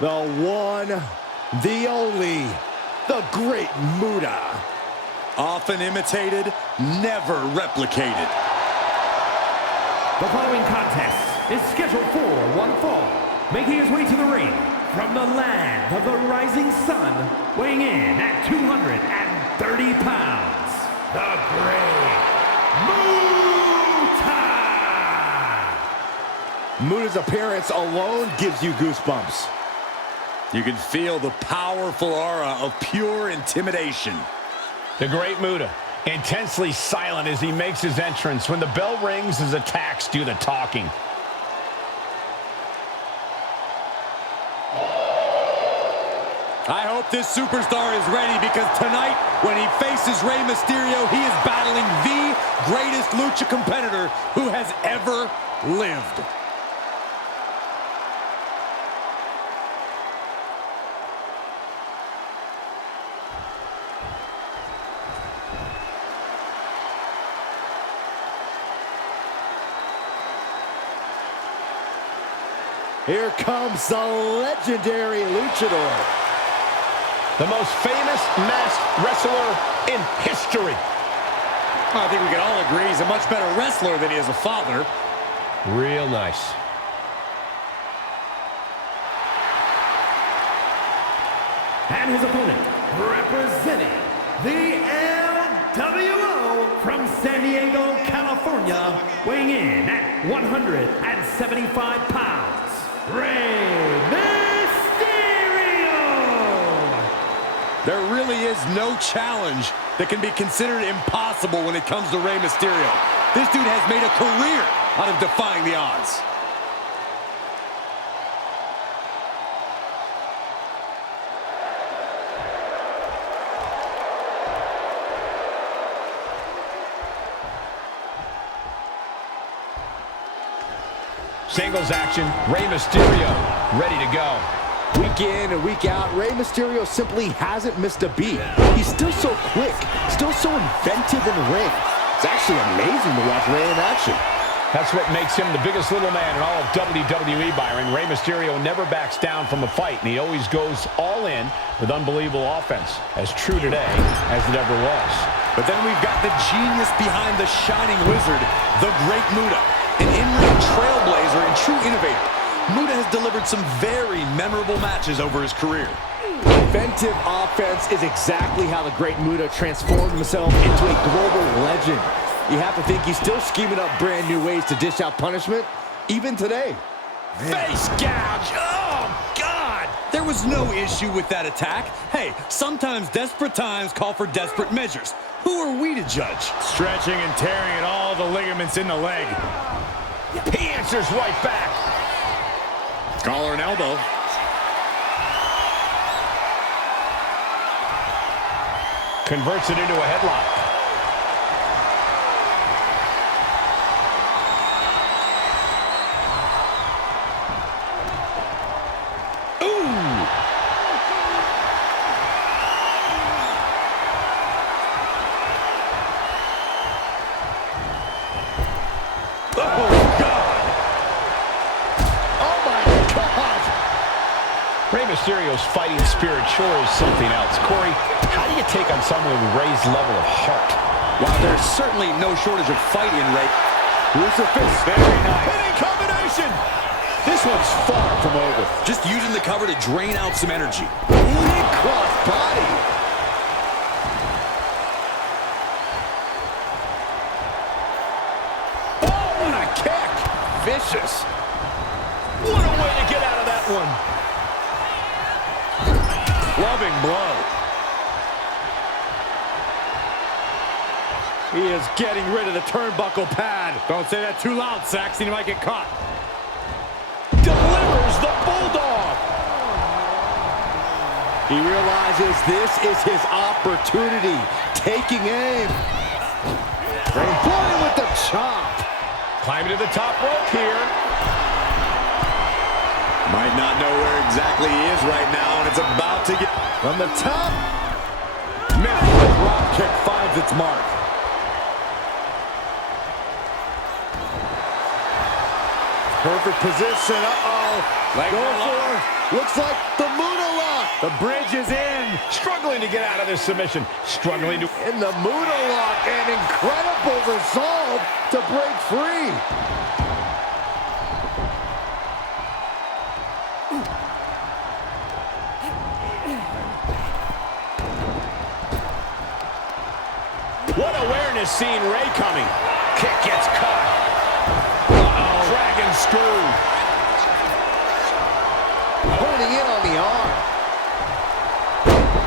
The one, the only, the Great Muta. Often imitated, never replicated. The following contest is scheduled for one fall. Making his way to the ring from the land of the rising sun, weighing in at 230 pounds, the Great Muta! Muta's appearance alone gives you goosebumps. You can feel the powerful aura of pure intimidation. The Great Muta, intensely silent as he makes his entrance. When the bell rings, his attacks do the talking. I hope this superstar is ready, because tonight, when he faces Rey Mysterio, he is battling the greatest lucha competitor who has ever lived. Here comes the legendary luchador. The most famous masked wrestler in history. I think we can all agree he's a much better wrestler than he is a father. Real nice. And his opponent, representing the LWO from San Diego, California, weighing in at 175 pounds, Rey Mysterio! There really is no challenge that can be considered impossible when it comes to Rey Mysterio. This dude has made a career out of defying the odds. Singles action, Rey Mysterio ready to go. Week in and week out, Rey Mysterio simply hasn't missed a beat. He's still so quick, still so inventive in the ring. It's actually amazing to watch Rey in action. That's what makes him the biggest little man in all of WWE, Byron. Rey Mysterio never backs down from a fight, and he always goes all in with unbelievable offense. As true today as it ever was. But then we've got the genius behind the shining wizard, the Great Muta. An in-ring trailblazer and true innovator, Muta has delivered some very memorable matches over his career. Inventive offense is exactly how the Great Muta transformed himself into a global legend. You have to think he's still scheming up brand new ways to dish out punishment, even today. Face gouge! Oh, God! There was no issue with that attack. Hey, sometimes desperate times call for desperate measures. Who are we to judge? Stretching and tearing at all the ligaments in the leg. He answers right back. Collar and elbow. Converts it into a headlock. Rey Mysterio's fighting spirit sure is something else. Corey, how do you take on someone with Rey's level of heart? While there's certainly no shortage of fight in Rey. Crucifix. Very nice. Hitting combination. This one's far from over. Just using the cover to drain out some energy. Big cross body. Oh, what a kick! Vicious. What a way to get out of that one. Loving blow. He is getting rid of the turnbuckle pad. Don't say that too loud, Saxon. You might get caught. Delivers the Bulldog. He realizes this is his opportunity. Taking aim. Boy with the chop. Climbing to the top rope here. Might not know where exactly he is right now, and it's about to get... From the top. Memphis drop kick finds its mark. Perfect position. Uh-oh. Leg Go lock. for, looks like the Muda lock. The bridge is in. Struggling to get out of this submission. Struggling to... In the Muda lock, and incredible resolve to break free. What awareness seeing Ray coming. Kick gets caught. Uh-oh. Dragon screw. Honing in on the arm.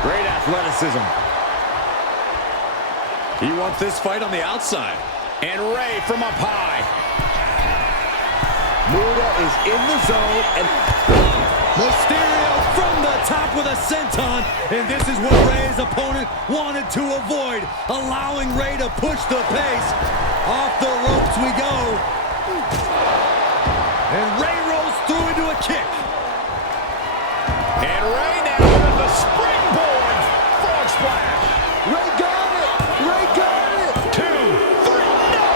Great athleticism. He wants this fight on the outside. And Ray from up high. Muda is in the zone, and Mysterio from the top with a senton. And this is what Ray's opponent wanted to avoid. Allowing Ray to push the pace. Off the ropes we go. And Ray rolls through into a kick. And Ray now with the springboard. Frog splash. Ray got it! Ray got it! 2, 3, no!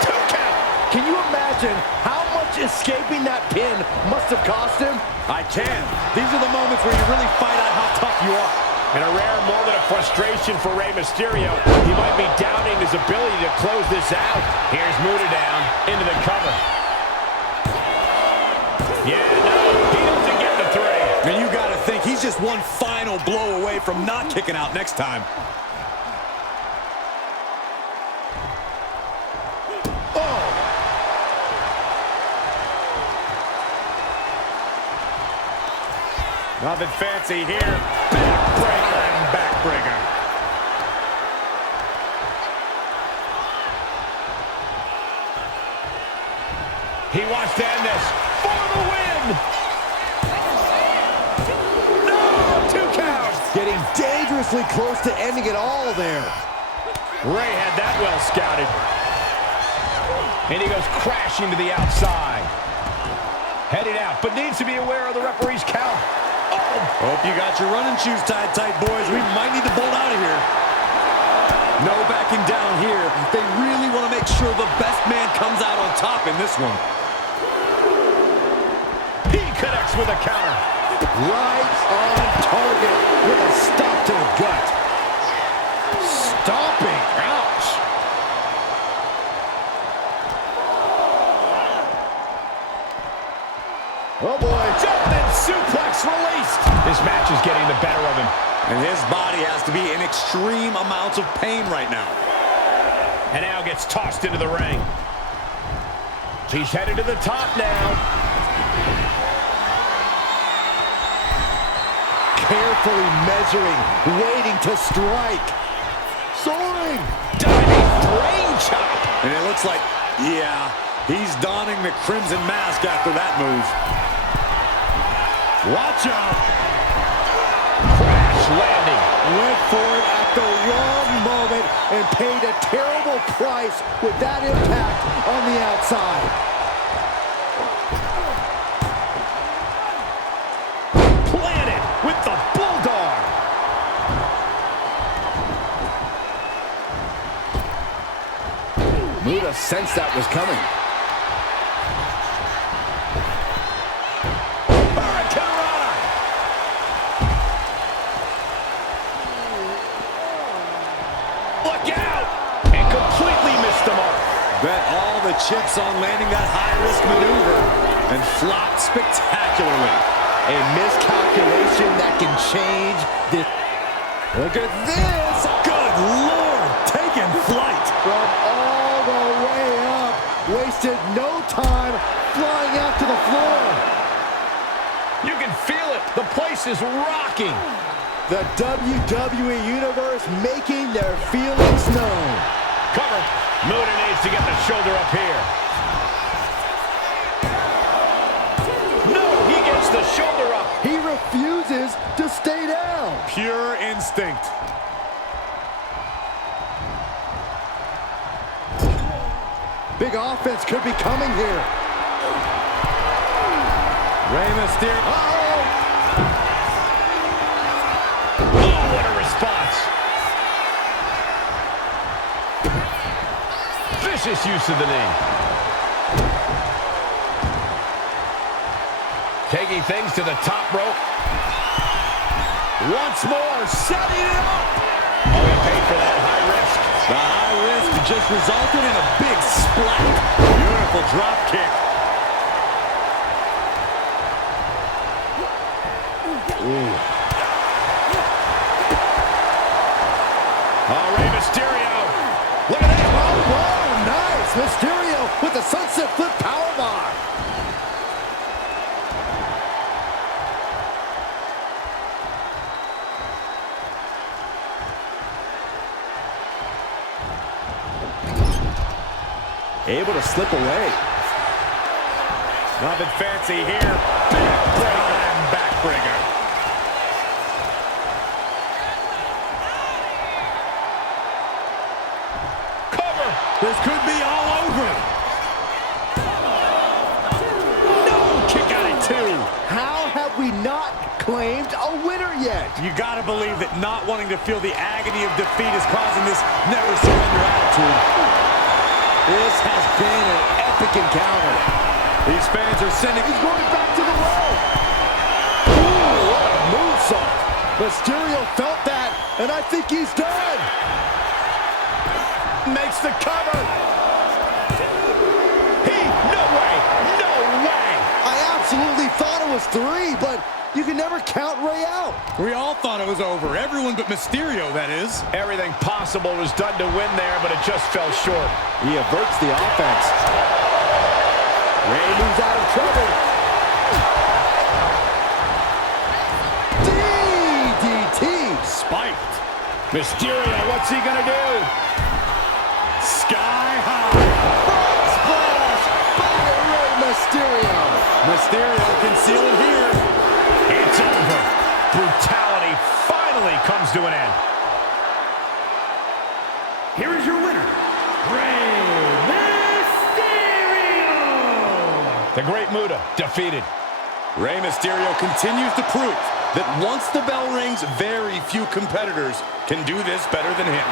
2 count. Can you imagine how much escaping that pin must have cost him? I can. These are the moments where you really find out how tough you are. In a rare moment of frustration for Rey Mysterio, he might be doubting his ability to close this out. Here's Muda down into the cover. Yeah, no, he doesn't get the 3. And you got to think he's just one final blow away from not kicking out next time. Nothing fancy here. Backbreaker and backbreaker. He wants to end this for the win. No, 2 counts. Getting dangerously close to ending it all there. Ray had that well scouted. And he goes crashing to the outside. Headed out, but needs to be aware of the referee's count. Hope you got your running shoes tied tight, boys. We might need to bolt out of here. No backing down here. They really want to make sure the best man comes out on top in this one. He connects with a counter. Right on target with a stop to the gut. Stomping. Ouch. Oh, boy. Jumping suplex released. This match is getting the better of him. And his body has to be in extreme amounts of pain right now. And now gets tossed into the ring. He's headed to the top now. Carefully measuring, waiting to strike. Soaring. Diving brain chop. And it looks like, yeah, he's donning the crimson mask after that move. Watch out. Crash landing. Went for it at the wrong moment and paid a terrible price with that impact on the outside. Planted with the bulldog. Muda sensed that was coming. Bet all the chips on landing that high-risk maneuver and flopped spectacularly. A miscalculation that can change this. Look at this! Good Lord, taking flight. From all the way up, wasted no time flying out to the floor. You can feel it. The place is rocking. The WWE Universe making their feelings known. Cover. Muda needs to get the shoulder up here. No, he gets the shoulder up. He refuses to stay down. Pure instinct. Big offense could be coming here. Rey Mysterio. Oh, what a response. Vicious use of the knee. Taking things to the top rope. Once more, setting it up. Oh, he paid for that high risk. The high risk just resulted in a big splat. Beautiful drop kick. Ooh. Oh, Rey Mysterio. Look at that. Oh, whoa, nice. Mysterio with the sunset flip powerbomb. Able to slip away. Nothing fancy here. Backbreaker. Cover. This could be all over. No, kick out at 2. How have we not claimed a winner yet? You gotta believe that not wanting to feel the agony of defeat is causing this never surrender attitude. This has been an epic encounter. These fans are sending. He's going back to the well. Ooh, what a moonsault. Mysterio felt that, and I think he's done. Makes the cover. No way. No way. I absolutely thought it was 3, but you can never count Rey out. We all thought it was over. Everyone but Mysterio, that is. Everything possible was done to win there, but it just fell short. He averts the offense. Rey moves out of trouble. DDT. Spiked. Mysterio, what's he gonna do? Sky high. Frog splash by Rey Mysterio. Mysterio can seal it here. It's over. Brutality finally comes to an end. Here is your winner, Rey Mysterio! The Great Muta defeated. Rey Mysterio continues to prove that once the bell rings, very few competitors can do this better than him.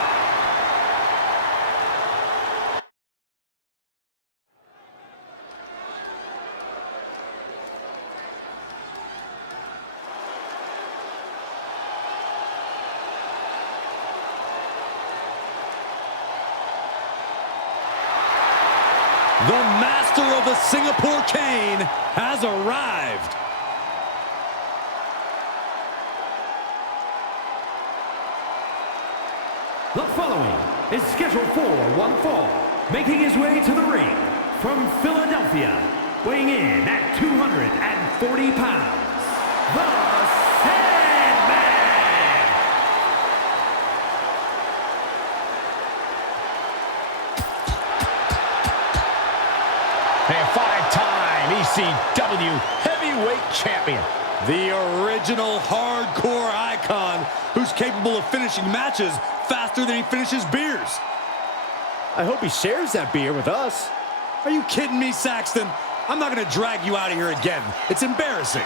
The master of the Singapore cane has arrived. The following is scheduled for one fall, making his way to the ring from Philadelphia, weighing in at 240 pounds, the Sandman! A 5-time ECW heavyweight champion. The original hardcore icon who's capable of finishing matches faster than he finishes beers. I hope he shares that beer with us. Are you kidding me, Saxton? I'm not going to drag you out of here again. It's embarrassing.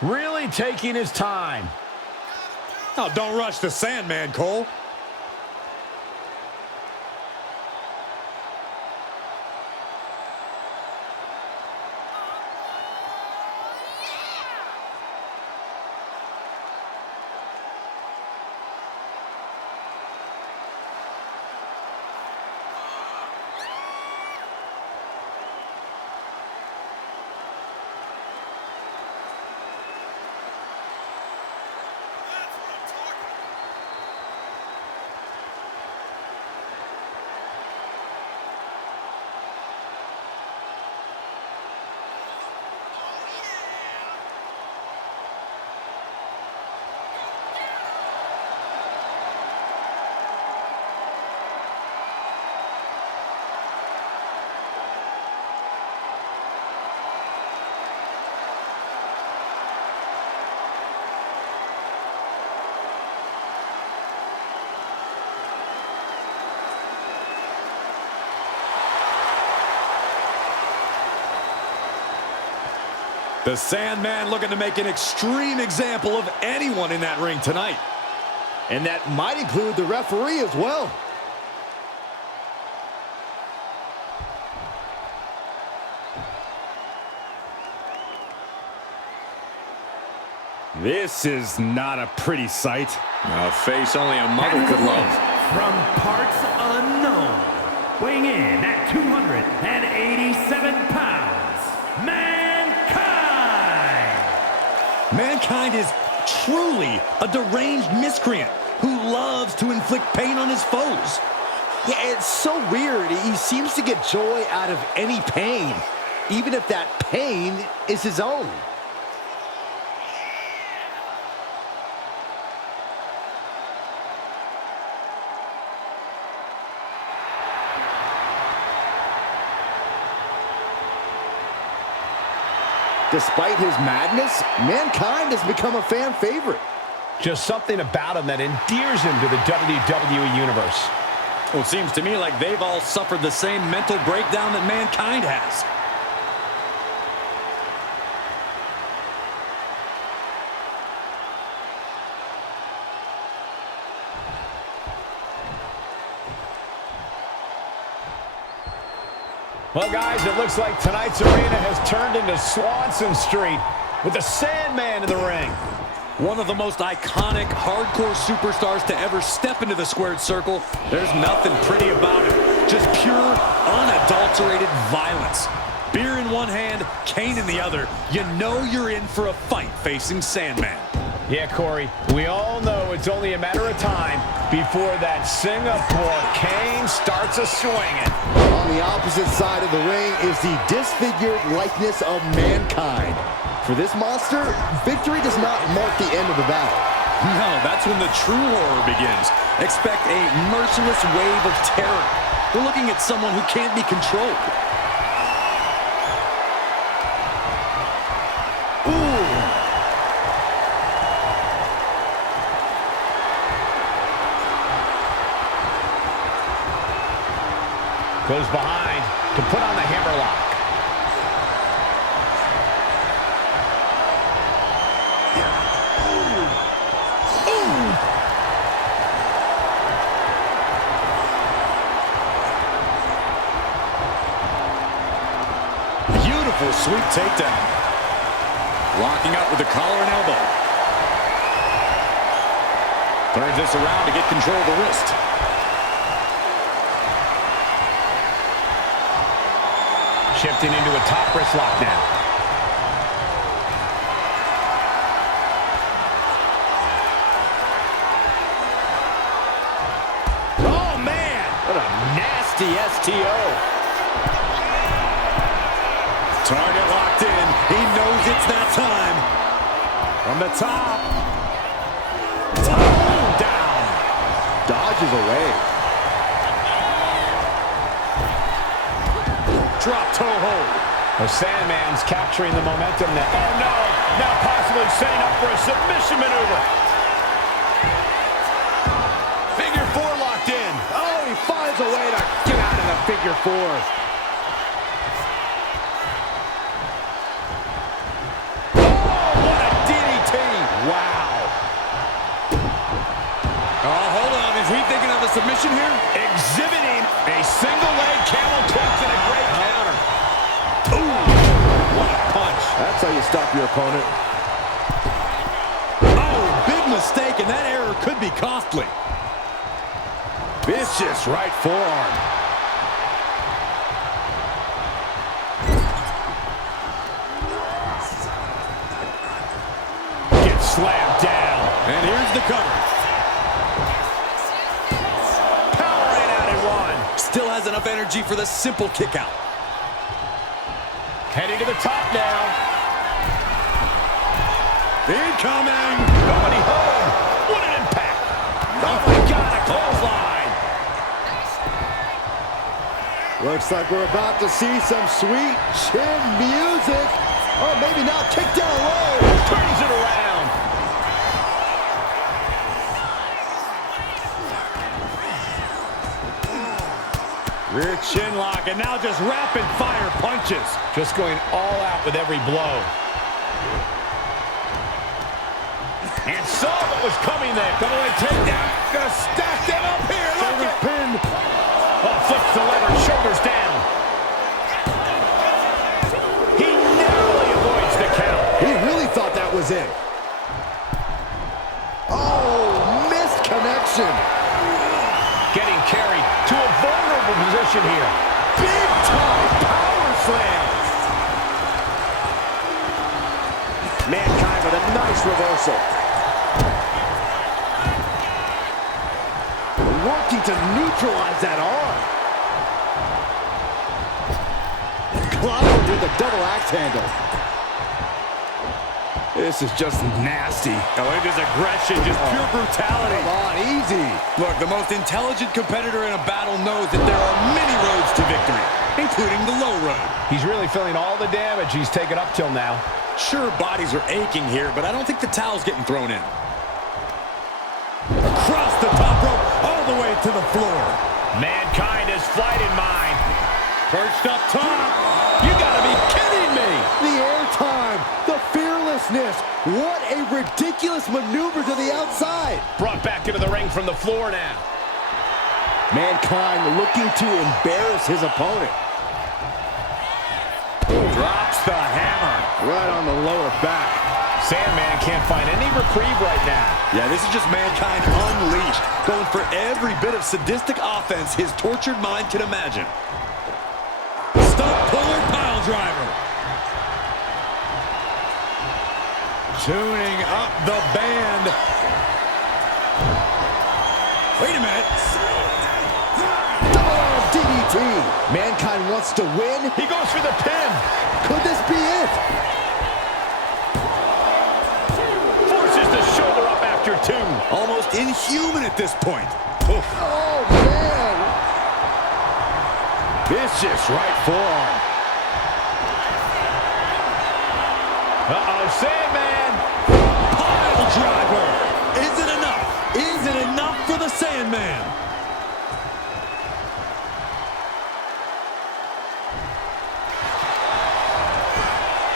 Really taking his time. Oh, don't rush the Sandman, Cole. The Sandman looking to make an extreme example of anyone in that ring tonight. And that might include the referee as well. This is not a pretty sight. A face only a mother could love. From parts unknown, weighing in at 287 pounds, Mankind! Mankind is truly a deranged miscreant who loves to inflict pain on his foes. Yeah, it's so weird. He seems to get joy out of any pain, even if that pain is his own. Despite his madness, Mankind has become a fan favorite. Just something about him that endears him to the WWE Universe. Well, it seems to me like they've all suffered the same mental breakdown that Mankind has. Well, guys, it looks like tonight's arena has turned into Swanson Street with the Sandman in the ring. One of the most iconic hardcore superstars to ever step into the squared circle. There's nothing pretty about it. Just pure, unadulterated violence. Beer in one hand, cane in the other. You know you're in for a fight facing Sandman. Yeah, Corey, we all know it's only a matter of time before that Singapore cane starts a-swinging. On the opposite side of the ring is the disfigured likeness of Mankind. For this monster, victory does not mark the end of the battle. No, that's when the true horror begins. Expect a merciless wave of terror. We're looking at someone who can't be controlled. Goes behind to put on the hammerlock. Beautiful sweep takedown. Locking up with the collar and elbow. Turns this around to get control of the wrist. Shifting into a top wrist lock now. Oh, man! What a nasty STO. Target locked in. He knows it's that time. From the top. Down. Dodges away. Drop toe hold. The Sandman's capturing the momentum now. Oh, no. Now possibly setting up for a submission maneuver. Figure four locked in. Oh, he finds a way to get out of the figure four. Oh, what a DDT. Wow. Oh, hold on. Is he thinking of a submission here? Exhibiting a single leg camel clutch and a great counter. Ooh, what a punch. That's how you stop your opponent. Oh, big mistake, and that error could be costly. Vicious right forearm. Gets slammed down. And here's the cover. Powering out at one. Still has enough energy for the simple kick out. Heading to the top now. Incoming. Nobody home. What an impact. Oh, my God, a clothesline. Looks like we're about to see some sweet chin music. Oh, maybe not. Kick down low. Turns it around. Rear chin lock, and now just rapid fire punches. Just going all out with every blow. And saw what was coming there. Gonna lay takedown. Gonna stack them up here. Look at Pin. Oh, flips the lever. Shoulders down. He narrowly avoids the count. He really thought that was it. Oh, missed connection. Getting carried to a vulnerable position here. Big time power slam. Mankind with a nice reversal. Working to neutralize that arm. Clobbered with a double axe handle. This is just nasty. Oh, look at his aggression, just pure brutality. Come on, easy. Look, the most intelligent competitor in a battle knows that there are many roads to victory, including the low road. He's really feeling all the damage he's taken up till now. Sure, bodies are aching here, but I don't think the towel's getting thrown in. Across the top rope, all the way to the floor. Mankind has flight in mind. Perched up top. You gotta be kidding me. The airtime, the fearlessness. What a ridiculous maneuver to the outside. Brought back into the ring from the floor now. Mankind looking to embarrass his opponent. Drops the hammer. Right on the lower back. Sandman can't find any reprieve right now. Yeah, this is just Mankind unleashed, going for every bit of sadistic offense his tortured mind can imagine. Stump puller pile driver. Tuning up the band. Wait a minute. Double arm DDT. Mankind wants to win. He goes for the pin. Could this be it? Forces the shoulder up after two. Almost inhuman at this point. Oof. Oh, man. Vicious right forearm. Uh-oh, Sandman. Pile driver. Is it enough? Is it enough for the Sandman?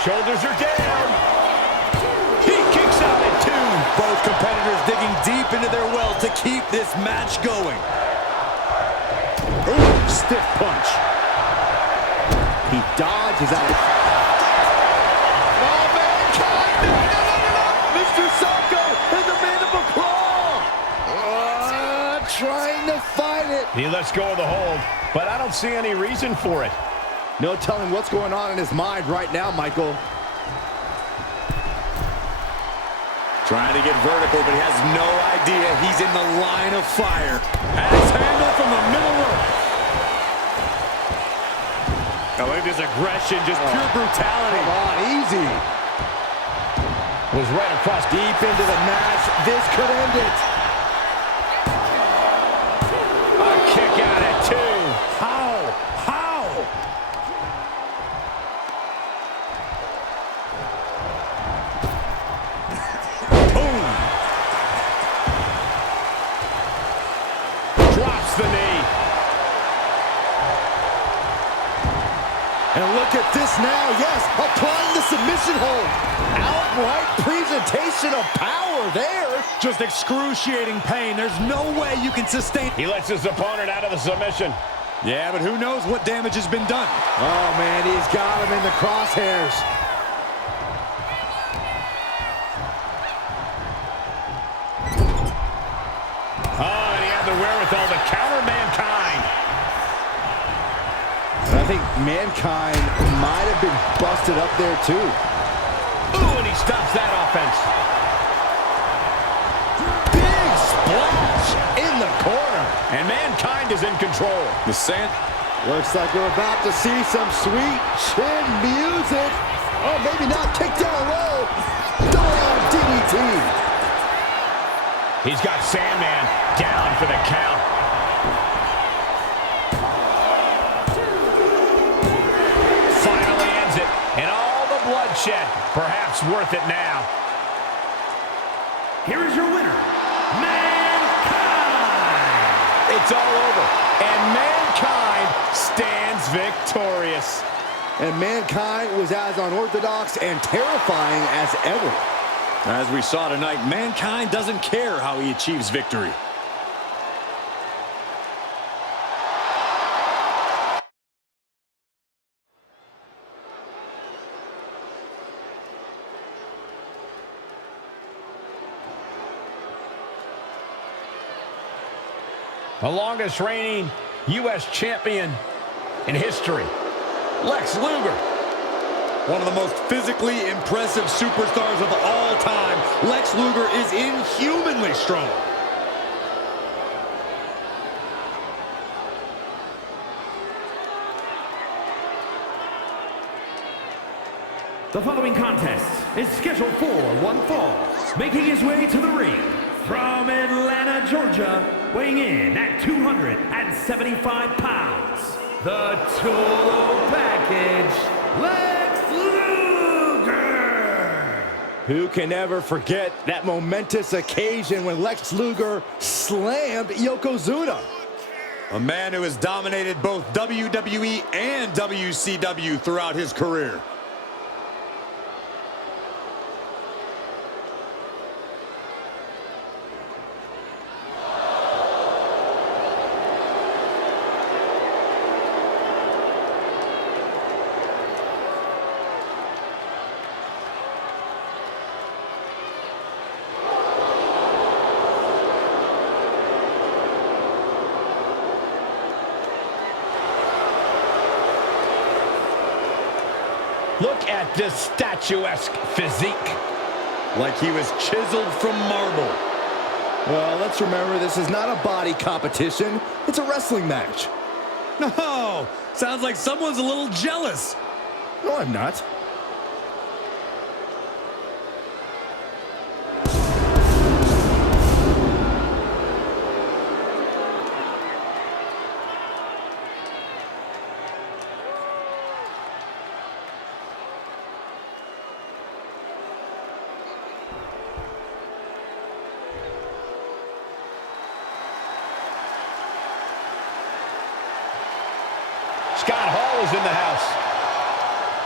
Shoulders are down. He kicks out at two. Both competitors digging deep into their well to keep this match going. Ooh, stiff punch. He dodges out of... Oh, Mankind! No! Mr. Socko in the mandible claw! Trying to fight it. He lets go of the hold, but I don't see any reason for it. No telling what's going on in his mind right now, Michael. Trying to get vertical, but he has no idea he's in the line of fire. Axe handle from the middle rope. Oh, look at this aggression, just pure brutality. Come on, easy. Was right across Deep into the match. This could end it. a kick out at two. How? Boom. Drops the knee. And look at this now. Yes, applying the submission hold. Outright presentation of power there. Just excruciating pain. There's no way you can sustain. He lets his opponent out of the submission. Yeah, but who knows what damage has been done. Oh, man, he's got him in the crosshairs. Oh, and he had the wherewithal to counter Mankind. And I think Mankind might have been busted up there, too. Ooh, and he stops that offense. Big splash in the corner. And Mankind is in control. The Sand. Looks like we're about to see some sweet chin music. Oh, maybe not. Kick down low. Double arm DDT. He's got Sandman down for the count. Finally ends it. And all the bloodshed, perhaps worth it now. Here is your winner, Mankind! It's all over. And Mankind stands victorious. and Mankind was as unorthodox and terrifying as ever. As we saw tonight, Mankind doesn't care how he achieves victory. The longest reigning U.S. champion in history, Lex Luger. One of the most physically impressive superstars of all time. Lex Luger is inhumanly strong. The following contest is scheduled for one fall. Making his way to the ring from Atlanta, Georgia, weighing in at 275 pounds, the total package, Lex Luger! Who can ever forget that momentous occasion when Lex Luger slammed Yokozuna? A man who has dominated both WWE and WCW throughout his career. Look at this statuesque physique. Like he was chiseled from marble. Well, let's remember this is not a body competition. It's a wrestling match. No, sounds like someone's a little jealous. No, I'm not. Scott Hall is in the house.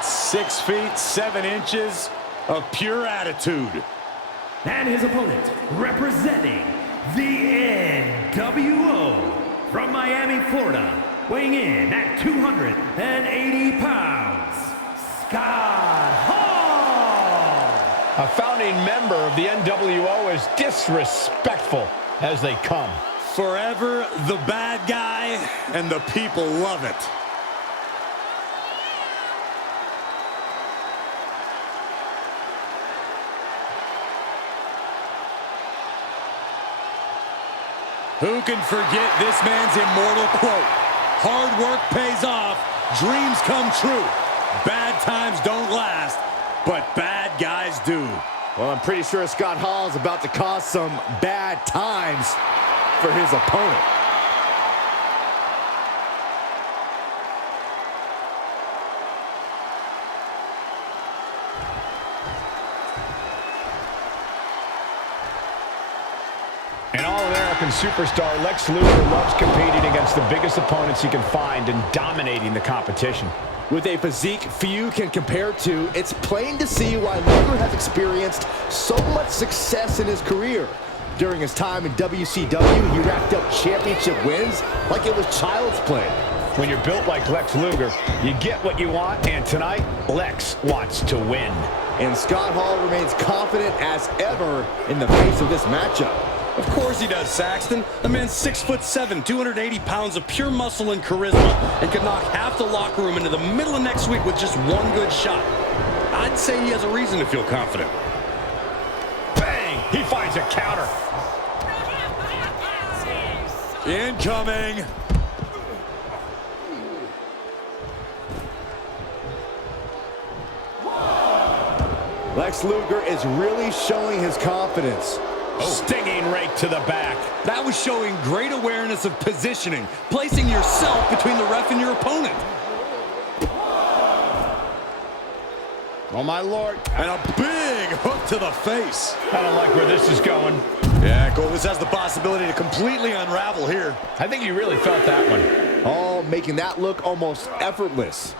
6 feet, 7 inches of pure attitude. And his opponent, representing the NWO from Miami, Florida, weighing in at 280 pounds, Scott Hall! A founding member of the NWO is disrespectful as they come. Forever the bad guy, and the people love it. Who can forget this man's immortal quote? Hard work pays off, dreams come true. Bad times don't last, but bad guys do. Well, I'm pretty sure Scott Hall is about to cause some bad times for his opponent. An all-American superstar, Lex Luger loves competing against the biggest opponents he can find and dominating the competition. With a physique few can compare to, it's plain to see why Luger has experienced so much success in his career. During his time in WCW, he racked up championship wins like it was child's play. When you're built like Lex Luger, you get what you want, and tonight, Lex wants to win. And Scott Hall remains confident as ever in the face of this matchup. Of course he does, Saxton. The man's 6'7", 280 pounds of pure muscle and charisma, and could knock half the locker room into the middle of next week with just one good shot. I'd say he has a reason to feel confident. Bang! He finds a counter. Incoming. Lex Luger is really showing his confidence. Stinging rake to the back. That was showing great awareness of positioning, placing yourself between the ref and your opponent. Oh, my Lord. And a big hook to the face. I don't like where this is going. Yeah, Cole, this has the possibility to completely unravel here. I think he really felt that one. Oh, making that look almost effortless.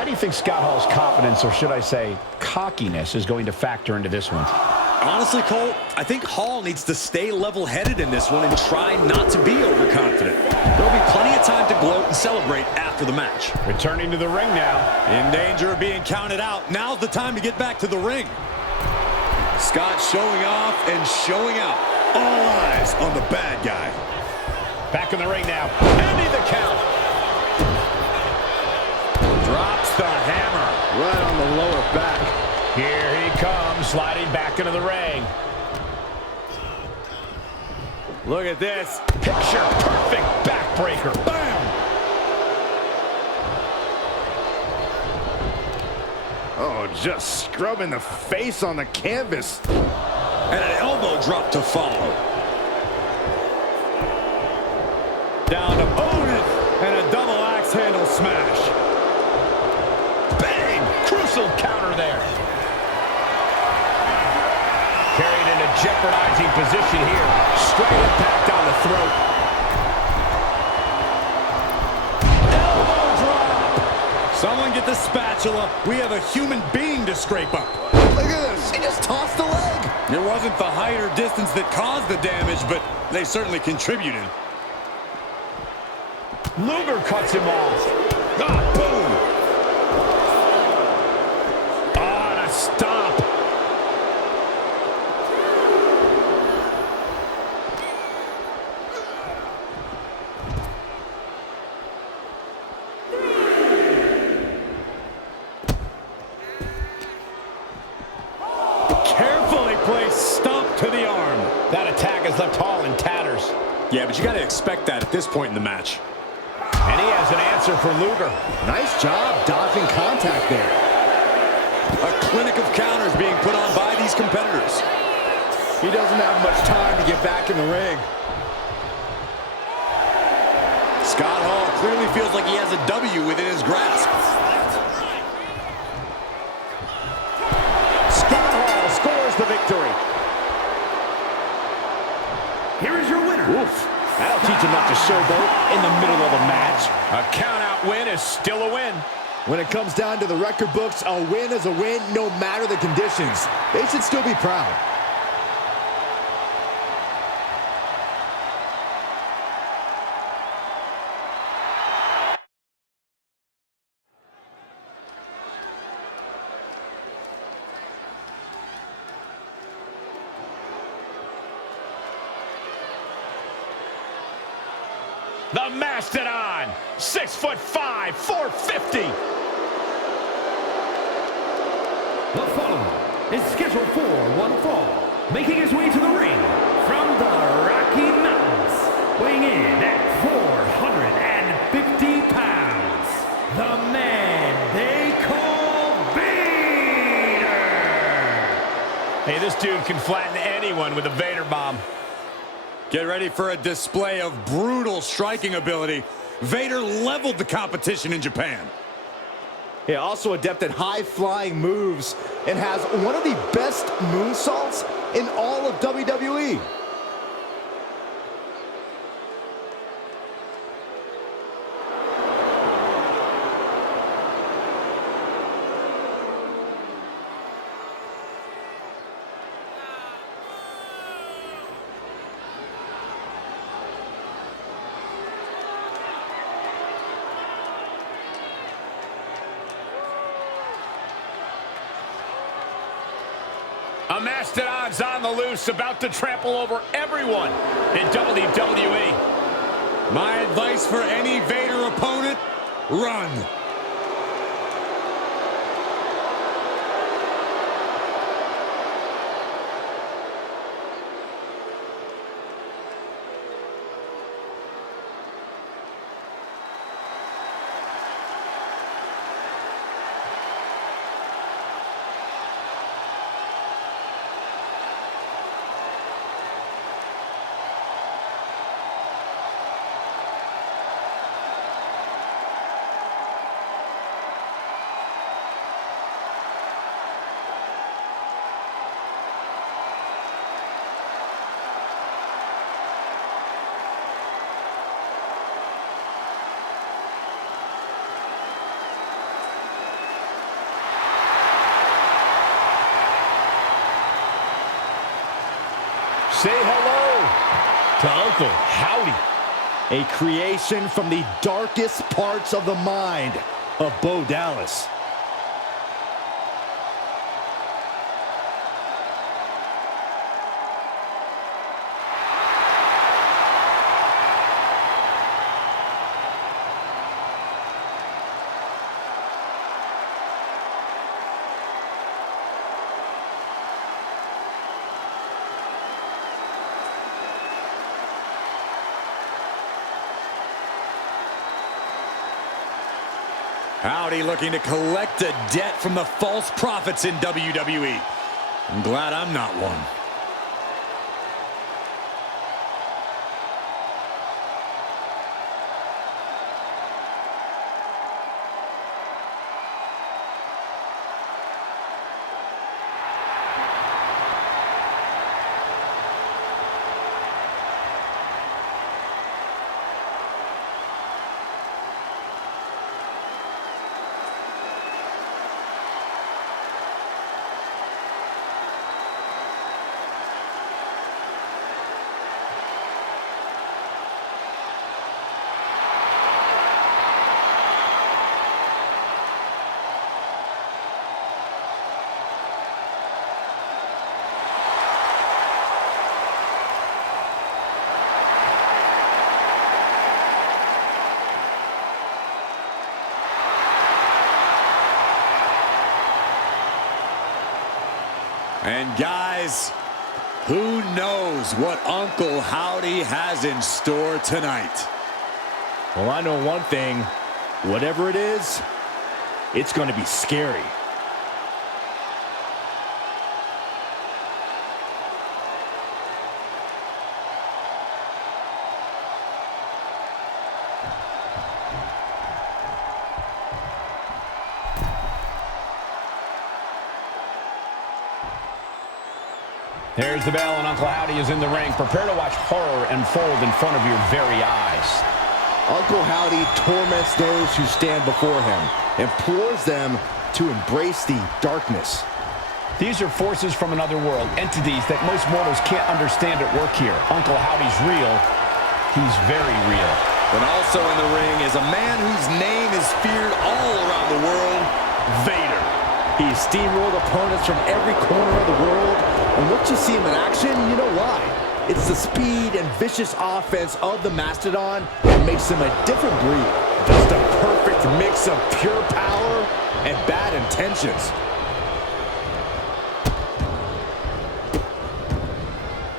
How do you think Scott Hall's confidence, or should I say cockiness, is going to factor into this one? Honestly, Cole, I think Hall needs to stay level-headed in this one and try not to be overconfident. There'll be plenty of time to gloat and celebrate after the match. Returning to the ring now. In danger of being counted out. Now's the time to get back to the ring. Scott showing off and showing out. All eyes on the bad guy. Back in the ring now. Ending the count. Drops the hammer right on the lower back. Here he comes, sliding back into the ring. Look at this. Picture perfect backbreaker. Bam! Oh, just scrubbing the face on the canvas. And an elbow drop to follow. Down to bonus. And a double axe handle smash. Bang! Crucial counter there. Carried in a jeopardizing position here. Straight impact down the throat. Elbow drop. Someone get the spatula. We have a human being to scrape up. Look at this. He just tossed the leg. It wasn't the height or distance that caused the damage, but they certainly contributed. Luger cuts him off. Ah, boom. Oh, and a stop. Carefully placed stomp to the arm. That attack has left Hall in tatters. Yeah, but you got to expect that at this point in the match. And he has an answer for Luger. Nice job dodging contact there. A clinic of counters being put on by these competitors. He doesn't have much time to get back in the ring. Scott Hall clearly feels like he has a W within his grasp. Scott Hall scores the victory. Here is your winner. Oof. That'll teach him not to showboat in the middle of a match. A count-out win is still a win. When it comes down to the record books, a win is a win no matter the conditions. They should still be proud. The Mastodon, 6'5", 450. The following is scheduled for one fall, making his way to the ring from the Rocky Mountains, weighing in at 450 pounds, the man they call Vader! Hey, this dude can flatten anyone with a Vader bomb. Get ready for a display of brutal striking ability. Vader leveled the competition in Japan. Yeah, also adept at high-flying moves and has one of the best moonsaults in all of WWE. A Mastodon's on the loose, about to trample over everyone in WWE. My advice for any Vader opponent, run. say hello to Uncle Howdy. A creation from the darkest parts of the mind of Bo Dallas. Howdy looking to collect a debt from the false prophets in WWE. I'm glad I'm not one. And guys, who knows what Uncle Howdy has in store tonight? Well, I know one thing. Whatever it is, it's going to be scary. There's the bell, and Uncle Howdy is in the ring. Prepare to watch horror unfold in front of your very eyes. Uncle Howdy torments those who stand before him, implores them to embrace the darkness. These are forces from another world, entities that most mortals can't understand at work here. Uncle Howdy's real. He's very real. But also in the ring is a man whose name is feared all around the world, Vader. He's steamrolled opponents from every corner of the world, and once you see him in action, you know why. It's the speed and vicious offense of the Mastodon that makes him a different breed. Just a perfect mix of pure power and bad intentions.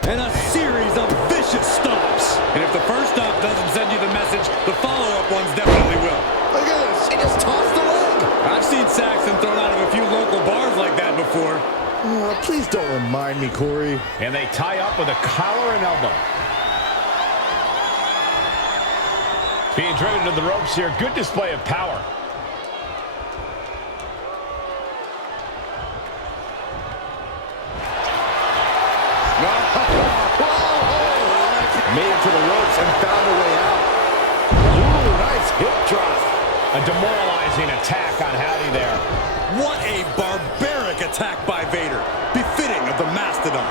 And a series of vicious stomps. And if the first stomp doesn't send you the message, the follow-up ones definitely will. Look at this, he just tossed the leg. I've seen Saxton thrown out of a few local bars like that before. Please don't remind me, Corey. And they tie up with a collar and elbow. Being driven to the ropes here. Good display of power. Made it to the ropes and found a way out. Ooh, nice hip drop. A demoralizing attack on Howdy there. What a barbaric attack by Vader, befitting of the Mastodon.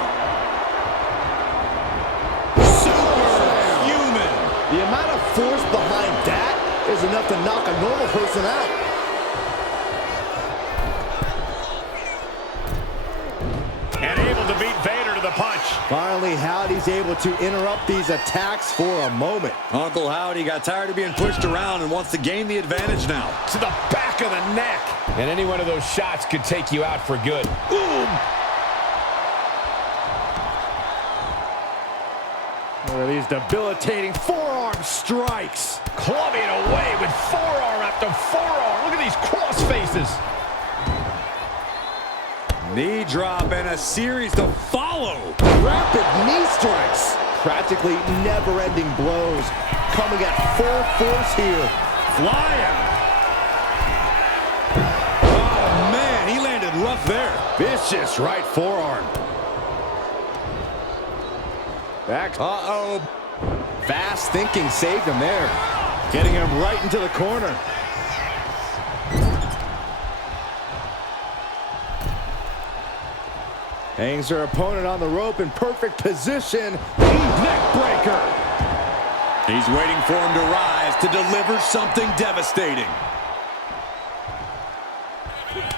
Superhuman. The amount of force behind that is enough to knock a normal person out. And able to beat Vader to the punch. Finally, Howdy's able to interrupt these attacks for a moment. Uncle Howdy got tired of being pushed around and wants to gain the advantage now. To the back of the neck. And any one of those shots could take you out for good. Boom! One of these debilitating forearm strikes. Clubbing away with forearm after forearm. Look at these cross faces. Knee drop and a series to follow. Rapid knee strikes. Practically never-ending blows. Coming at full force here. Flying. Oh, man, he landed rough there. Vicious right forearm. Back. Uh-oh. Fast thinking saved him there. Getting him right into the corner. Hangs her opponent on the rope in perfect position. Neck breaker. He's waiting for him to rise to deliver something devastating.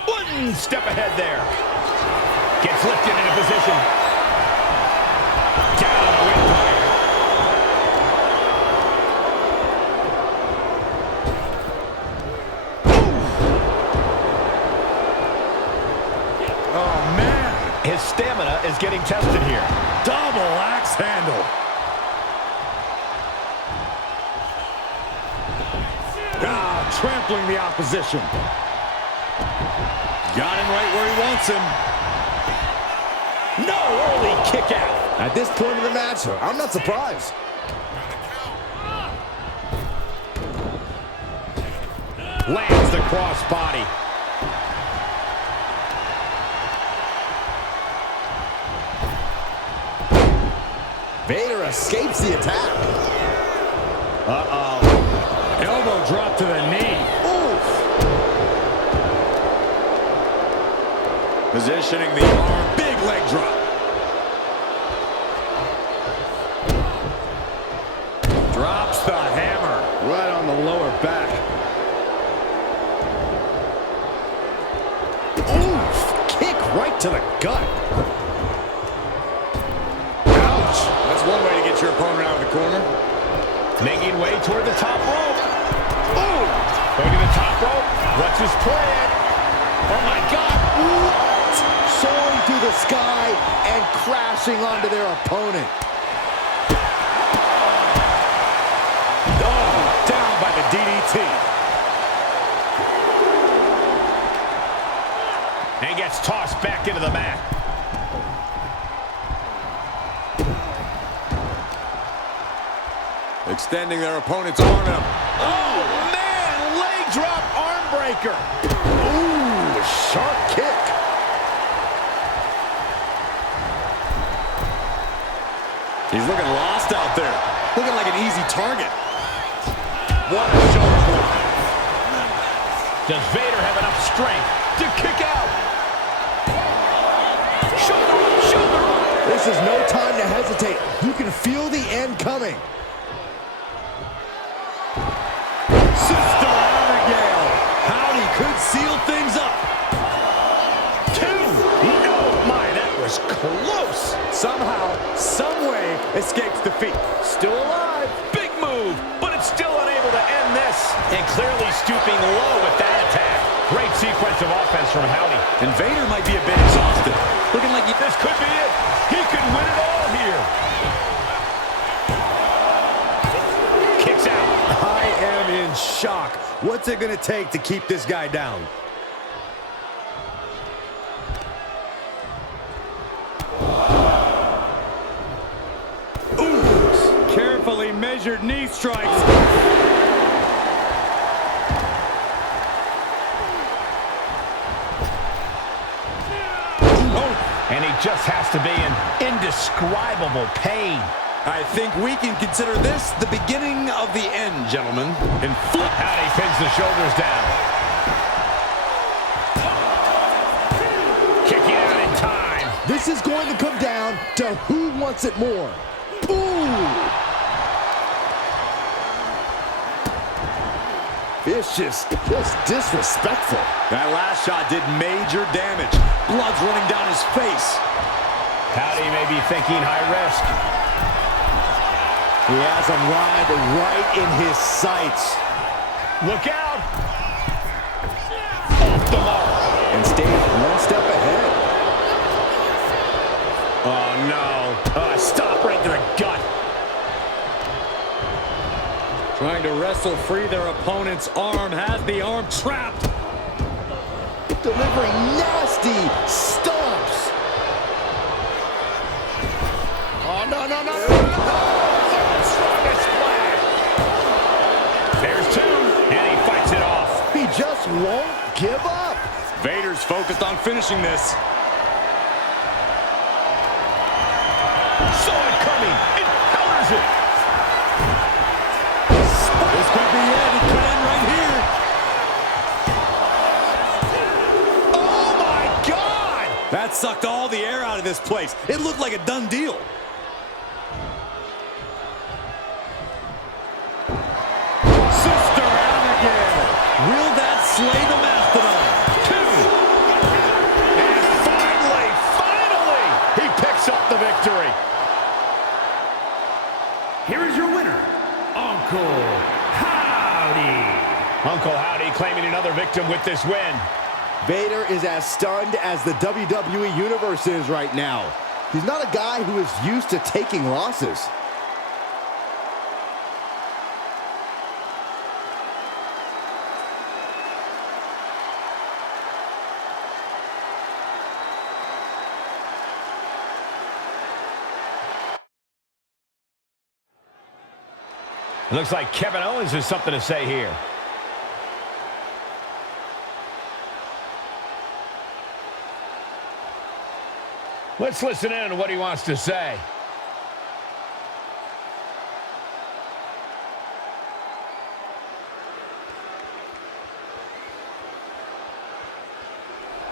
One step ahead there. Gets lifted into position. Down on the windpipe. Oh, man. His stamina is getting tested here. Double axe handle. Trampling the opposition. Got him right where he wants him. No, early kick out. At this point in the match, I'm not surprised. Lands the cross body. Vader escapes the attack. Uh-oh. Elbow drop to the knee. Oof. Positioning the arm. Big leg drop. Drops the hammer. Right on the lower back. Oof. Kick right to the gut. Ouch. That's one way to get your opponent out of the corner. Making way toward the top rope. Boom! Going to the top rope. What's his plan? Oh, my God. What? Soaring through the sky and crashing onto their opponent. Oh, down by the DDT. And he gets tossed back into the mat. Extending their opponent's arm up. Oh, man! Leg drop arm breaker. Ooh, sharp kick. He's looking lost out there. Looking like an easy target. What a shoulder blow. Does Vader have enough strength to kick out? Shoulder. This is no time to hesitate. You can feel the end coming. Sister Abigail. Howdy could seal things up. Oh, my, that was close. Somehow, someway, escapes defeat. Still alive. Big move, but it's still unable to end this. And clearly stooping low with that attack. Great sequence of offense from Howdy. And Vader might be a bit exhausted. Looking like This could be it. He could win it all here. Kicks out. I am in shock. What's it going to take to keep this guy down? Ooh, carefully measured knee strikes. And he just has to be in indescribable pain. I think we can consider this the beginning of the end, gentlemen. And Howdy pins the shoulders down. Kicking out in time. This is going to come down to who wants it more. Ooh! Vicious, just disrespectful. That last shot did major damage. Blood's running down his face. Howdy may be thinking high risk. He has him right in his sights. Look out! Off the mark. And stays one step ahead. Oh, no. Stop right to the gut. Trying to wrestle free their opponent's arm. Has the arm trapped. Delivering nasty stomps. Oh, no. Strongest splash. There's two, and he fights it off. He just won't give up. Vader's focused on finishing this. Saw it coming. It counters it. This could be it. It could end right here. Oh, my God! That's That sucked all the air out of this place. It looked like a done deal. Sister Abigail. Will that slay the Mastodon? 2. And finally, he picks up the victory. Here is your winner, Uncle Howdy. Uncle Howdy claiming another victim with this win. Vader is as stunned as the WWE Universe is right now. He's not a guy who is used to taking losses. It looks like Kevin Owens has something to say here. Let's listen in to what he wants to say.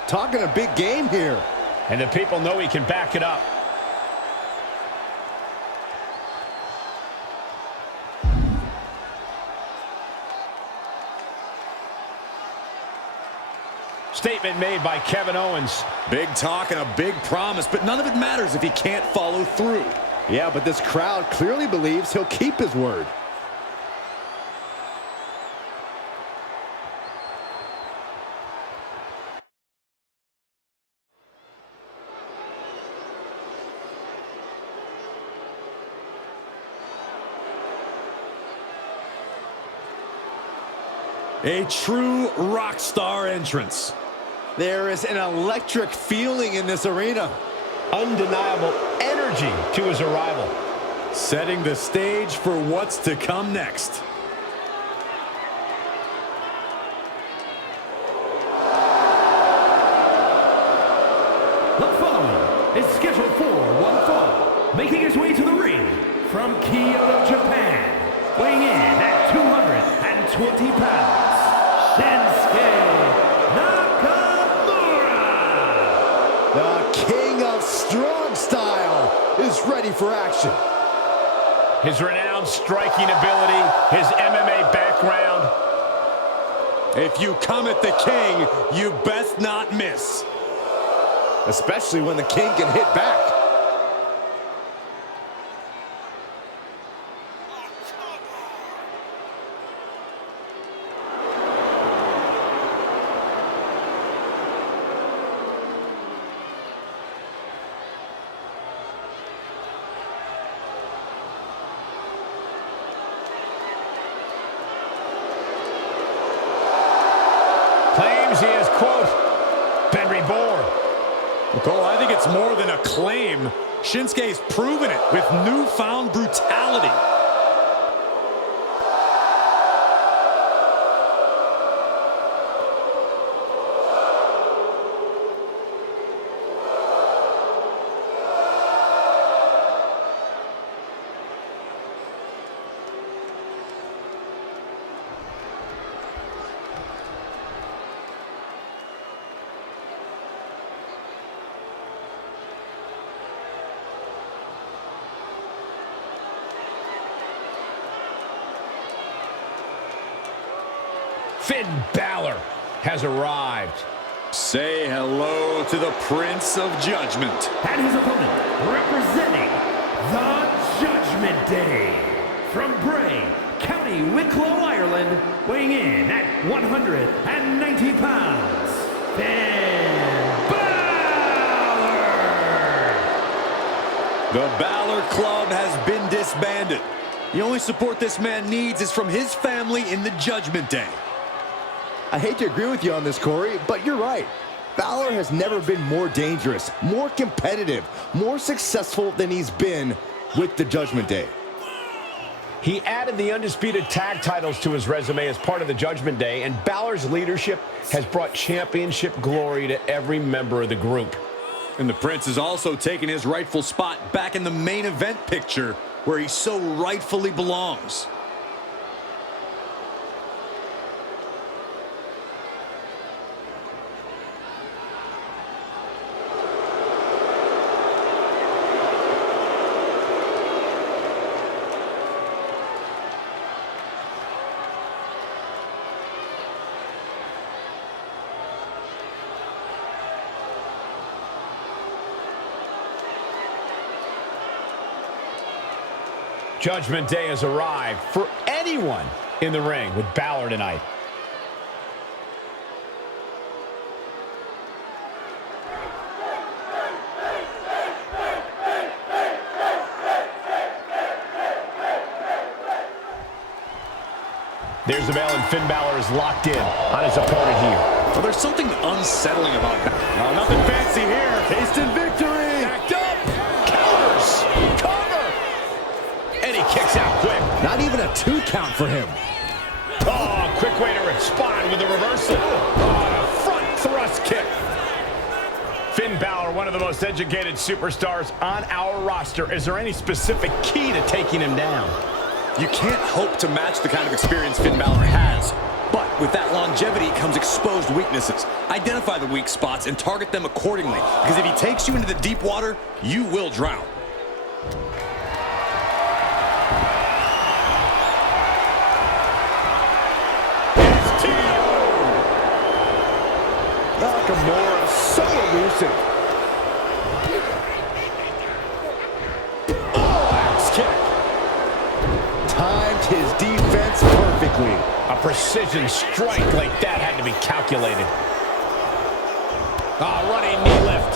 Talking a big game here. And the people know he can back it up. Statement made by Kevin Owens. Big talk and a big promise, but none of it matters if he can't follow through. Yeah, but this crowd clearly believes he'll keep his word. A true rock star entrance. There is an electric feeling in this arena. Undeniable energy to his arrival. Setting the stage for what's to come next. The following is scheduled for one fall, making his way to the ring from Kyoto, Japan, weighing in at 220 pounds, Shinsuke Nakamura. The king of strong style is ready for action. His renowned striking ability, his MMA background. If you come at the king, you best not miss. Especially when the king can hit back. Claims he is, quote, been reborn. Cole, I think it's more than a claim. Shinsuke's proven it with newfound brutality. Finn Balor has arrived. Say hello to the Prince of Judgment. And his opponent, representing the Judgment Day, from Bray, County Wicklow, Ireland, weighing in at 190 pounds, Finn Balor. The Balor Club has been disbanded. The only support this man needs is from his family in the Judgment Day. I hate to agree with you on this, Corey, but you're right. Balor has never been more dangerous, more competitive, more successful than he's been with the Judgment Day. He added the undisputed tag titles to his resume as part of the Judgment Day, and Balor's leadership has brought championship glory to every member of the group. And the Prince has also taken his rightful spot back in the main event picture where he so rightfully belongs. Judgment Day has arrived for anyone in the ring with Balor tonight. There's the bell, and Finn Balor is locked in on his opponent here. Well, there's something unsettling about that. Oh, nothing fancy here. Instant victory. Backed up. Counters. Cover. And he kicks out quick. Not even a 2 count for him. Oh, quick way to respond with a reversal. Oh, a front thrust kick. Finn Balor, one of the most educated superstars on our roster. Is there any specific key to taking him down? You can't hope to match the kind of experience Finn Balor has. But with that longevity comes exposed weaknesses. Identify the weak spots and target them accordingly. Because if he takes you into the deep water, you will drown. Nakamura, so elusive. Oh, axe kick. Timed his defense perfectly. A precision strike like that had to be calculated. Ah, running knee lift.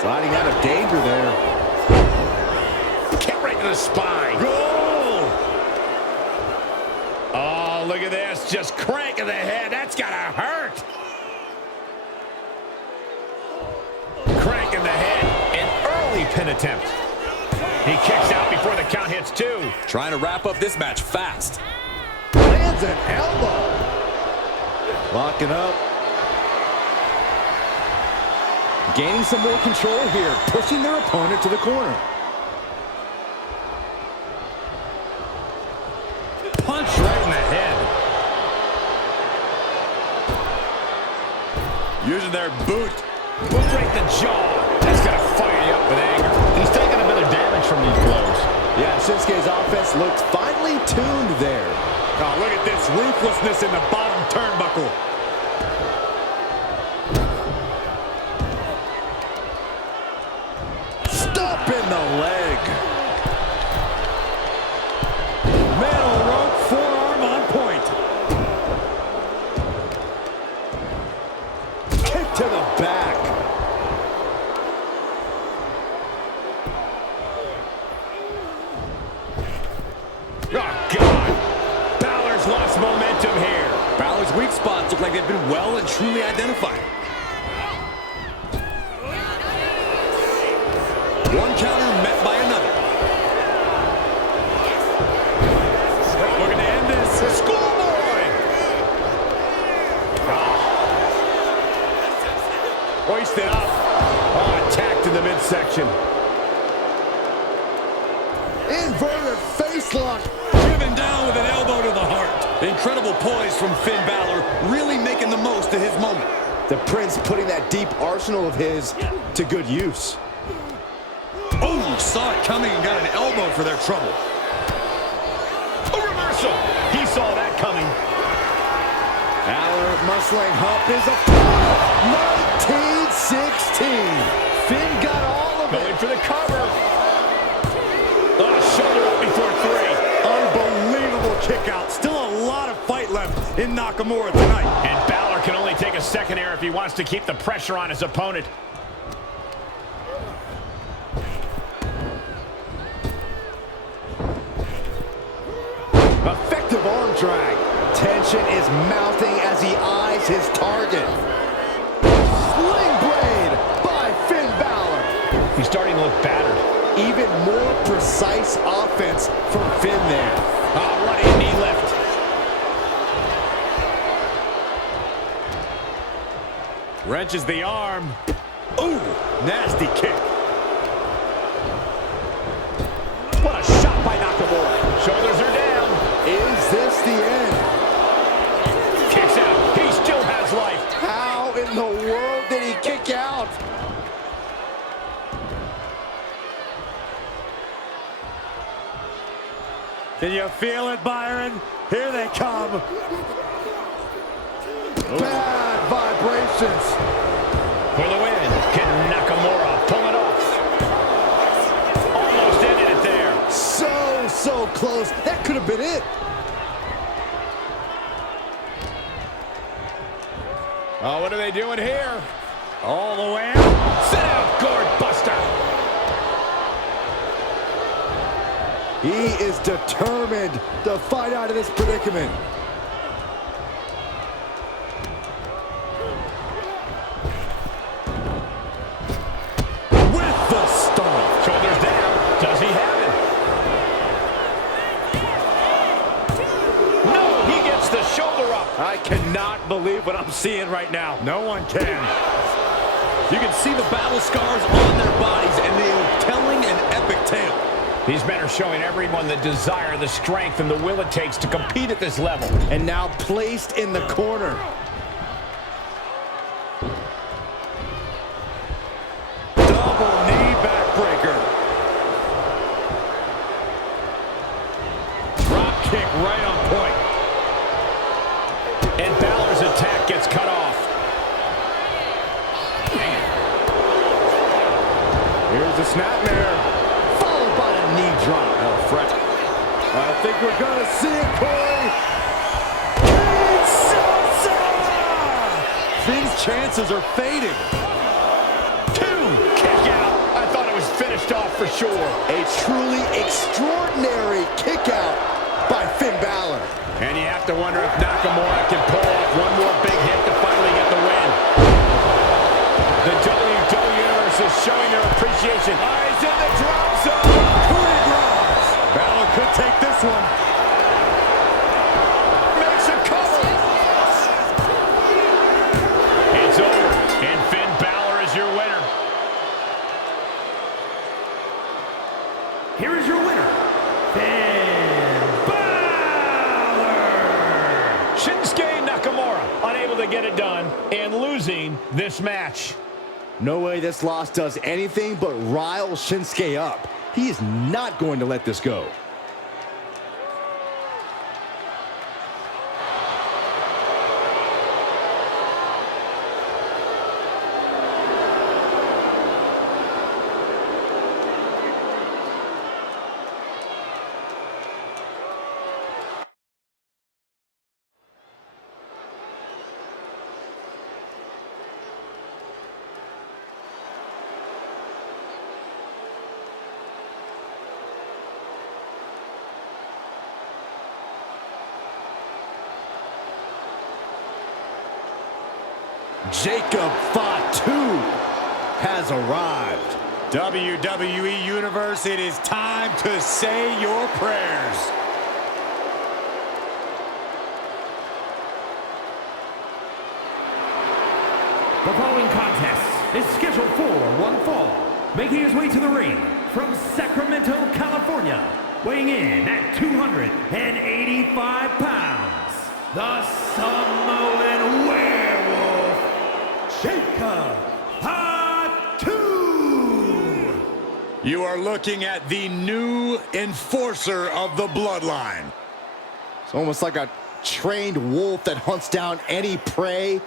Sliding out of danger there. Kick right to the spine. Goal. Oh, look at this. Just cranking the head. That's got to hurt. Cranking the head. An early pin attempt. He kicks out before the count hits 2. Trying to wrap up this match fast. Lands an elbow. Locking up. Gaining some more control here. Pushing their opponent to the corner. Punch right in the head. Using their boot. Boot right in the jaw. That's going to fire you up with anger. He's taking a bit of damage from these blows. Yeah, Shinsuke's offense looked finely tuned there. Oh, look at this ruthlessness in the bottom turnbuckle. Stop in the leg. Metal rope forearm on point. Kick to the back. Oh, God. Balor's lost momentum here. Balor's weak spots look like they've been well and truly identified. One counter met by another. Looking to end this. The schoolboy. Hoisted up. Oh, attacked in the midsection. Inverted face lock. Driven down with an elbow to the heart. Incredible poise from Finn Balor, really making the most of his moment. The Prince putting that deep arsenal of his to good use. Oh, saw it coming and got an elbow for their trouble. A reversal. He saw that coming. Balor muscling hump is a 1916. Finn got all of Going it. for the cover. Oh, shoulder up before 3. Unbelievable kick out. Still a lot of fight left in Nakamura tonight. And Balor can only take a second here if he wants to keep the pressure on his opponent. Effective arm drag. Tension is mounting as he eyes his target. Sling blade by Finn Balor. He's starting to look battered. Even more precise offense from Finn there. Oh, running knee lift. Wrenches the arm. Ooh, nasty kick. What a shot by Nakamura. Shoulders are down. Is this the end? Kicks out. He still has life. How in the world did he kick out? Can you feel it, Byron? Here they come. Bad vibrations. For the win. Can Nakamura pull it off? Almost ended it there. close. That could have been it. Oh, what are they doing here? All the way out. Sit out, gourd buster. He is determined to fight out of this predicament. With the stomp. Shoulders down. Does he have it? No, he gets the shoulder up. I cannot believe what I'm seeing right now. No one can. You can see the battle scars on their bodies, and they are telling an epic tale. These men are showing everyone the desire, the strength, and the will it takes to compete at this level. And now placed in the corner. Double knee backbreaker. Drop kick right on point. And Balor's attack gets cut off. Here's the snapmare, followed by a knee drop. Oh, Fred. I think we're gonna see it, Corey. Finn's chances are fading. 2, kick out. I thought it was finished off for sure. A truly extraordinary kick out by Finn Balor. And you have to wonder if Nakamura can pull off one more big hit to finally get the win. The Universe is showing their appreciation. He's in the drop zone. Balor could take this one. Makes a cover. It's over, and Finn Balor is your winner. Here is your winner, Finn Balor! Shinsuke Nakamura unable to get it done and losing this match. No way this loss does anything but rile Shinsuke up. He is not going to let this go. Jacob Fatu has arrived. WWE Universe, it is time to say your prayers. The following contest is scheduled for one fall. Making his way to the ring from Sacramento, California, weighing in at 285 pounds, the Samoan werewolf, Jacob Fatu. You are looking at the new enforcer of the bloodline. It's almost like a trained wolf that hunts down any prey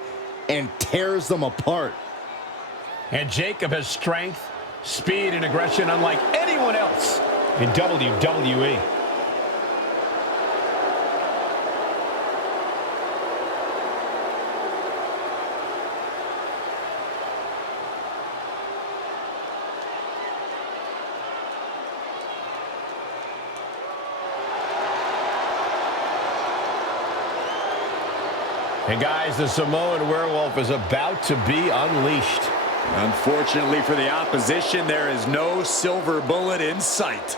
and tears them apart. And Jacob has strength, speed, and aggression unlike anyone else in WWE. And guys, the Samoan werewolf is about to be unleashed. Unfortunately for the opposition, there is no silver bullet in sight.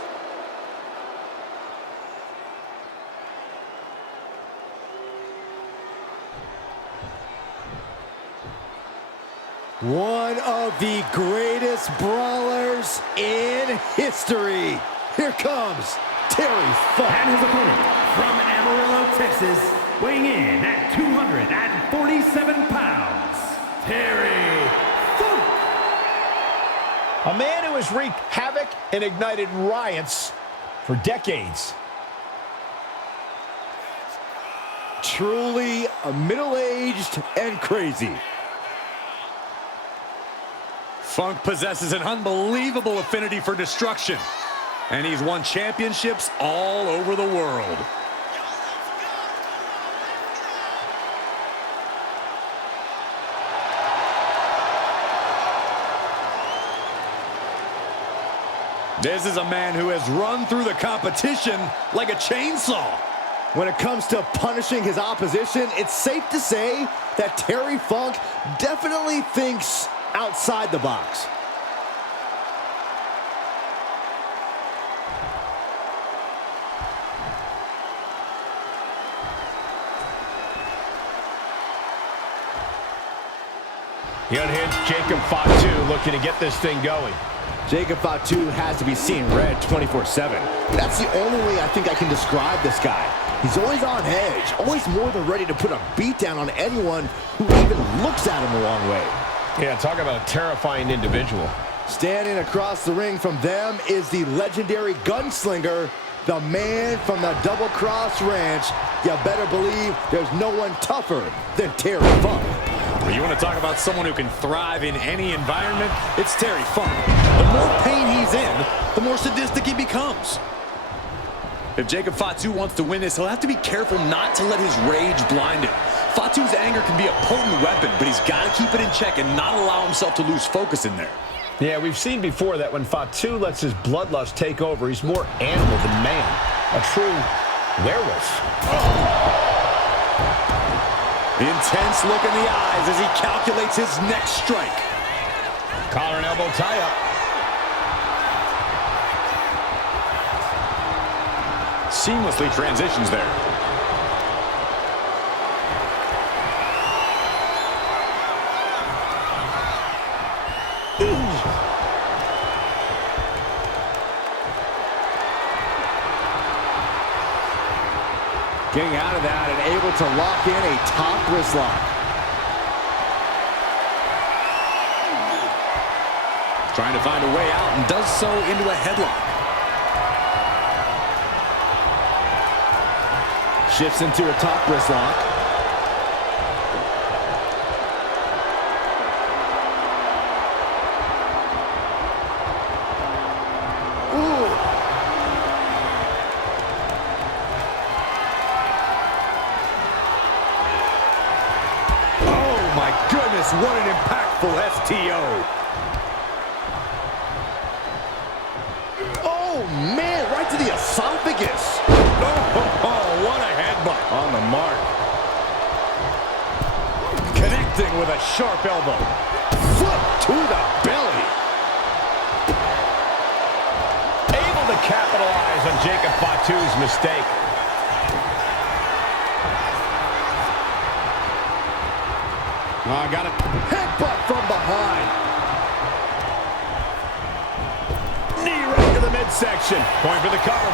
One of the greatest brawlers in history. Here comes Terry Funk. And his opponent from Amarillo, Texas, weighing in at 247 pounds, Terry Funk. A man who has wreaked havoc and ignited riots for decades. Truly middle-aged and crazy. Funk possesses an unbelievable affinity for destruction. And he's won championships all over the world. This is a man who has run through the competition like a chainsaw. When it comes to punishing his opposition, it's safe to say that Terry Funk definitely thinks outside the box. He unhinged Jacob Fatu, looking to get this thing going. Jacob Fatu has to be seeing red 24/7. That's the only way I think I can describe this guy. He's always on edge, always more than ready to put a beat down on anyone who even looks at him the wrong way. Yeah, talk about a terrifying individual. Standing across the ring from them is the legendary gunslinger, the man from the Double Cross Ranch. You better believe there's no one tougher than Terry Funk. Well, you want to talk about someone who can thrive in any environment? It's Terry Funk. The more pain he's in, the more sadistic he becomes. If Jacob Fatu wants to win this, he'll have to be careful not to let his rage blind him. Fatu's anger can be a potent weapon, but he's got to keep it in check and not allow himself to lose focus in there. Yeah, we've seen before that when Fatu lets his bloodlust take over, he's more animal than man. A true werewolf. Intense look in the eyes as he calculates his next strike. Collar and elbow tie-up. Seamlessly transitions there. Getting out of that and able to lock in a top wrist lock. Trying to find a way out and does so into a headlock. Shifts into a top wrist lock. What an impactful STO. Oh, man, right to the esophagus. Oh, what a headbutt. On the mark. Connecting with a sharp elbow. Foot to the belly. Able to capitalize on Jacob Fatu's mistake. Oh, got it. Headbutt from behind. Knee right to the midsection. Going for the cover.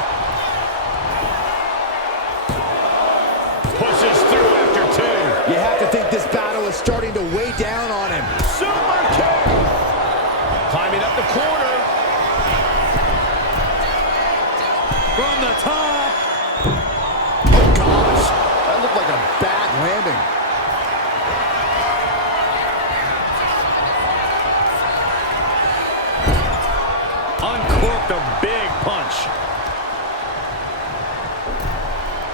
Pushes through after two. You have to think this battle is starting to weigh down on him. Super kick. Climbing up the corner. From the top. Oh, gosh. That looked like a bad landing. Uncorked a big punch.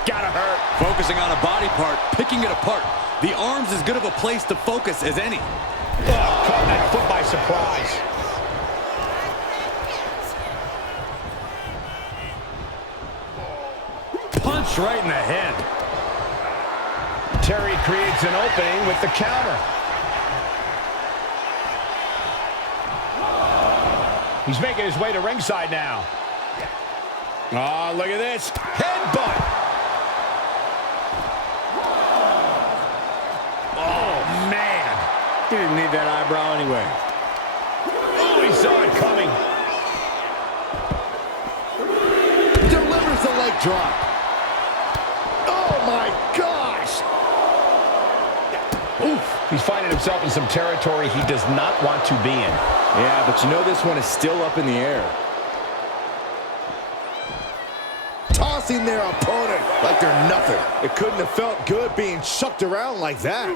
Gotta hurt. Focusing on a body part, picking it apart. The arm's as good of a place to focus as any. Oh, caught that foot by surprise. Punch right in the head. Terry creates an opening with the counter. He's making his way to ringside now. Oh, look at this. Headbutt. Oh, man. He didn't need that eyebrow anyway. Oh, he saw it coming. Delivers the leg drop. Oh, my gosh. Oof. He's finding himself in some territory he does not want to be in. Yeah, but you know this one is still up in the air. Tossing their opponent like they're nothing. It couldn't have felt good being chucked around like that.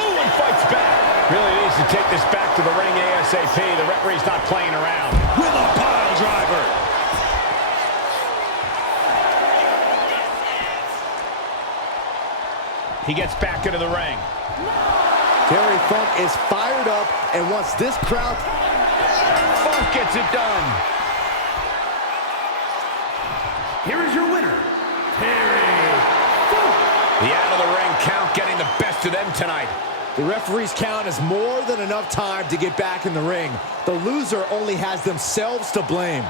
Oh, and fights back. Really needs to take this back to the ring ASAP. The referee's not playing around. With a body driver. He gets back into the ring. Terry Funk is fired up and wants this crowd. Funk gets it done. Here is your winner, Terry Funk. The out-of-the-ring count getting the best of them tonight. The referee's count is more than enough time to get back in the ring. The loser only has themselves to blame.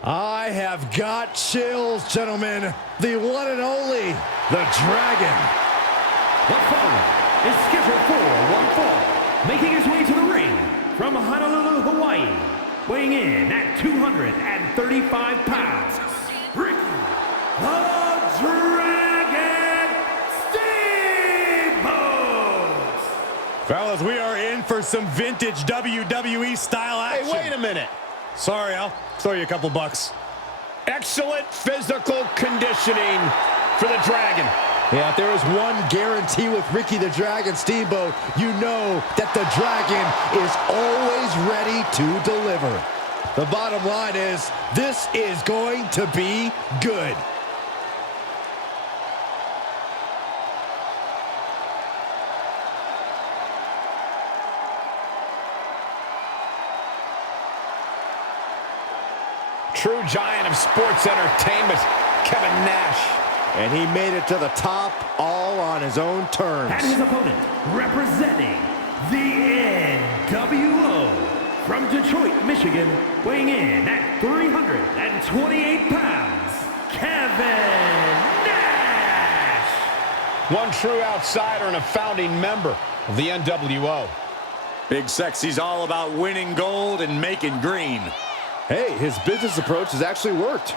I have got chills, gentlemen. The one and only, the Dragon. The following is scheduled for one fall, making his way to the ring from Honolulu, Hawaii, weighing in at 235 pounds, Ricky the Dragon Steamboat! Fellas, we are in for some vintage WWE style action. Hey, wait a minute. Sorry, I'll throw you a couple bucks. Excellent physical conditioning for the Dragon. Yeah, if there is one guarantee with Ricky the Dragon Steamboat, you know that the Dragon is always ready to deliver. The bottom line is, this is going to be good. True giant of sports entertainment, Kevin Nash. And he made it to the top all on his own terms. And his opponent, representing the NWO from Detroit, Michigan, weighing in at 328 pounds, Kevin Nash! One true outsider and a founding member of the NWO. Big Sexy's all about winning gold and making green. Hey, his business approach has actually worked.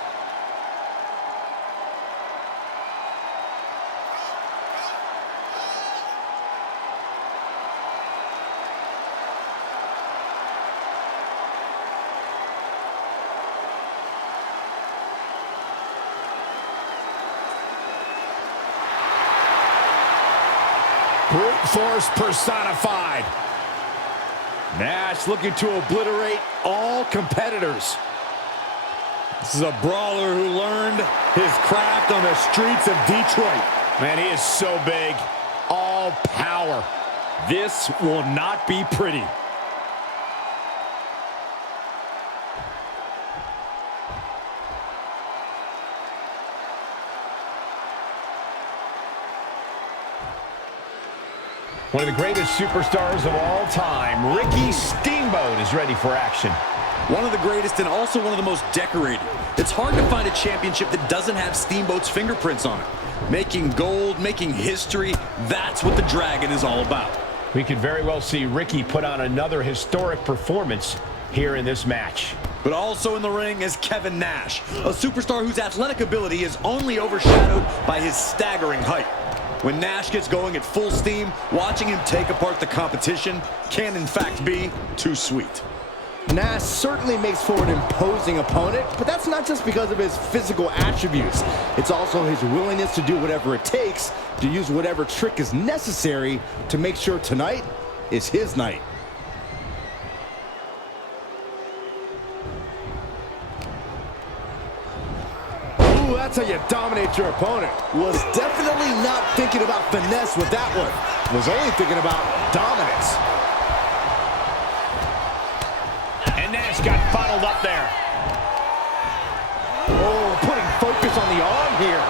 Brute force personified. Nash looking to obliterate all competitors. This is a brawler who learned his craft on the streets of Detroit. Man, he is so big. All power. This will not be pretty. One of the greatest superstars of all time, Ricky Steamboat, is ready for action. One of the greatest and also one of the most decorated. It's hard to find a championship that doesn't have Steamboat's fingerprints on it. Making gold, making history, that's what the Dragon is all about. We could very well see Ricky put on another historic performance here in this match. But also in the ring is Kevin Nash, a superstar whose athletic ability is only overshadowed by his staggering height. When Nash gets going at full steam, watching him take apart the competition can in fact be too sweet. Nash certainly makes for an imposing opponent, but that's not just because of his physical attributes. It's also his willingness to do whatever it takes, to use whatever trick is necessary to make sure tonight is his night. Ooh, that's how you dominate your opponent. Was definitely not thinking about finesse with that one. Was only thinking about dominance. And Nash got funneled up there. Oh, putting focus on the arm here.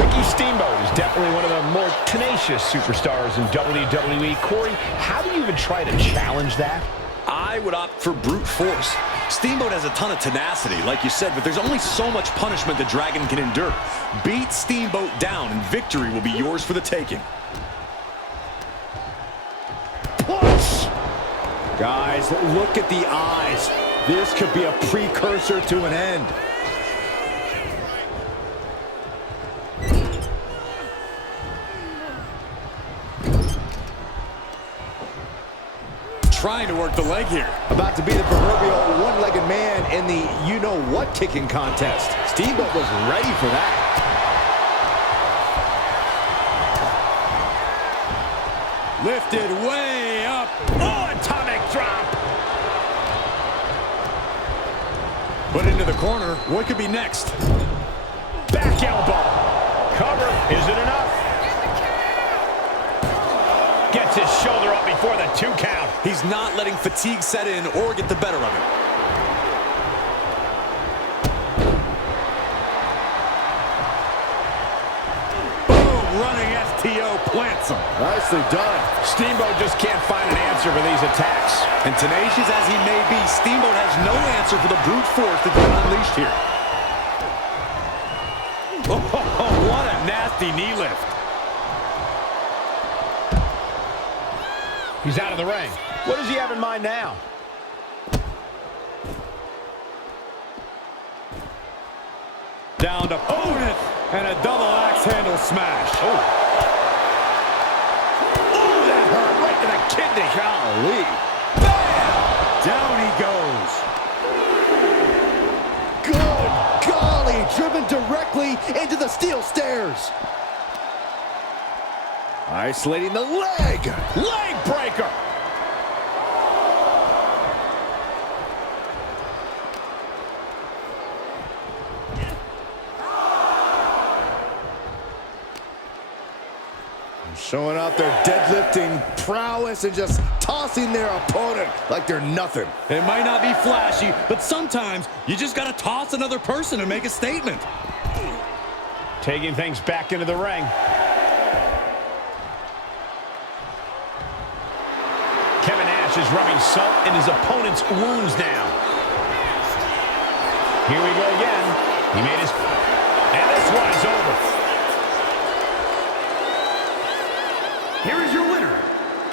Ricky Steamboat is definitely one of the more tenacious superstars in WWE. Corey, how do you even try to challenge that? I would opt for brute force. Steamboat has a ton of tenacity, like you said, but there's only so much punishment the Dragon can endure. Beat Steamboat down, and victory will be yours for the taking. Push! Guys, look at the eyes. This could be a precursor to an end. trying to work the leg here. About to be the proverbial one-legged man in the you-know-what kicking contest. Steamboat was ready for that. Lifted way up. Oh, atomic drop. Put into the corner. What could be next? Back elbow. Cover. Is it enough? Gets his shoulder up before the 2 count. He's not letting fatigue set in or get the better of him. Boom, running STO plants him. Nicely done. Steamboat just can't find an answer for these attacks. And tenacious as he may be, Steamboat has no answer for the brute force that's been unleashed here. Oh, what a nasty knee lift. He's out of the ring. What does he have in mind now? Down to opponent and a double axe handle smash. Oh, that hurt right to the kidney. Golly. Down he goes. Good golly. Driven directly into the steel stairs. Isolating the leg. leg breaker. Showing out their deadlifting prowess and just tossing their opponent like they're nothing. It might not be flashy, but sometimes you just got to toss another person and make a statement. Taking things back into the ring. Kevin Nash is rubbing salt in his opponent's wounds now. Here we go again. He made his... And this one is over. Here is your winner,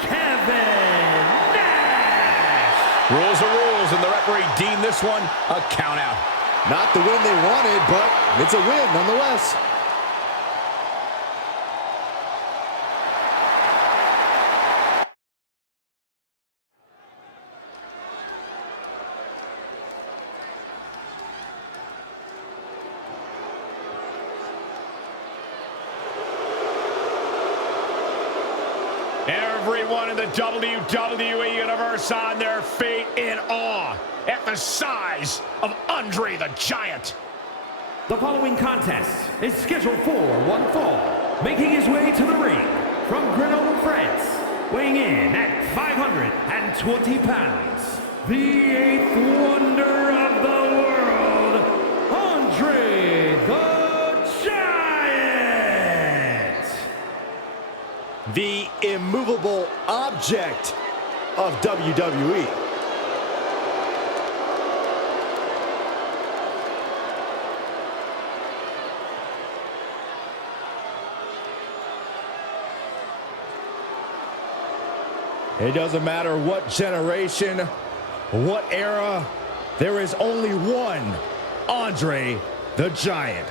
Kevin Nash. Rules are rules, and the referee deemed this one a count out. Not the win they wanted, but it's a win nonetheless. Everyone in the WWE Universe on their feet in awe at the size of Andre the Giant. The following contest is scheduled for one fall, making his way to the ring from Grenoble, France, weighing in at 520 pounds, the eighth wonder of the world, Andre the Giant. The immovable object of WWE. It doesn't matter what generation, what era, there is only one Andre the Giant.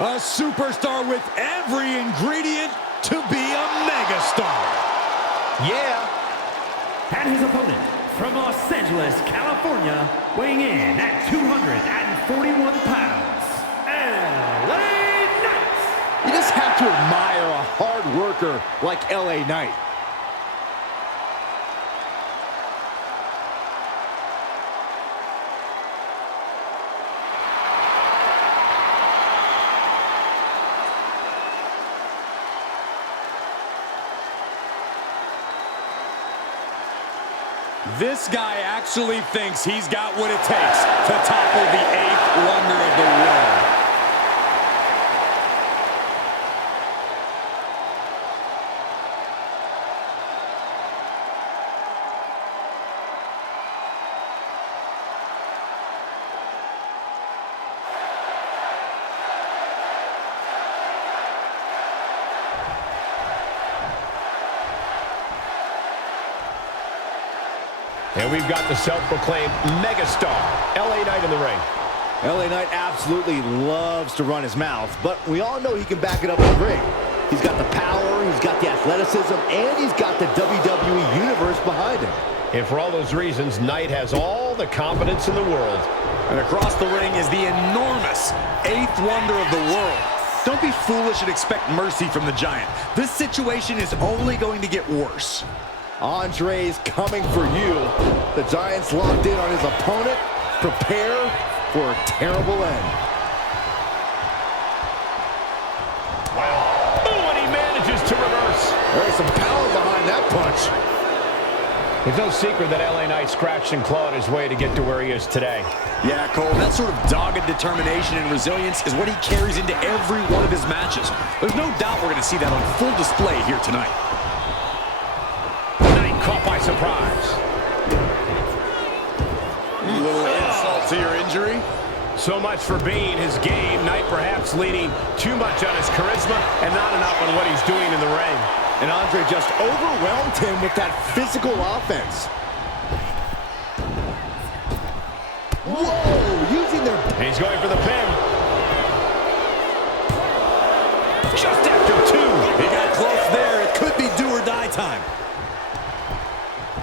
A superstar with every ingredient to be a megastar. Yeah. And his opponent from Los Angeles, California, weighing in at 241 pounds, LA Knight. You just have to admire a hard worker like LA Knight. This guy actually thinks he's got what it takes to topple the eighth wonder of the world. And we've got the self-proclaimed megastar, LA Knight in the ring. LA Knight absolutely loves to run his mouth, but we all know he can back it up in the ring. He's got the power, he's got the athleticism, and he's got the WWE Universe behind him. And for all those reasons, Knight has all the confidence in the world. And across the ring is the enormous 8th wonder of the world. Don't be foolish and expect mercy from the Giant. This situation is only going to get worse. Andre's coming for you. The Giant's locked in on his opponent. Prepare for a terrible end. Wow. Oh, and he manages to reverse. There's some power behind that punch. It's no secret that LA Knight scratched and clawed his way to get to where he is today. Yeah, Cole, that sort of dogged determination and resilience is what he carries into every one of his matches. There's no doubt we're going to see that on full display here tonight. Knight caught by surprise. A little insult to your injury. So much for being his game. Knight perhaps leaning too much on his charisma and not enough on what he's doing in the ring. And Andre just overwhelmed him with that physical offense. Whoa, using their... And he's going for the pin. Just after 2. He got close there. It could be do or die time.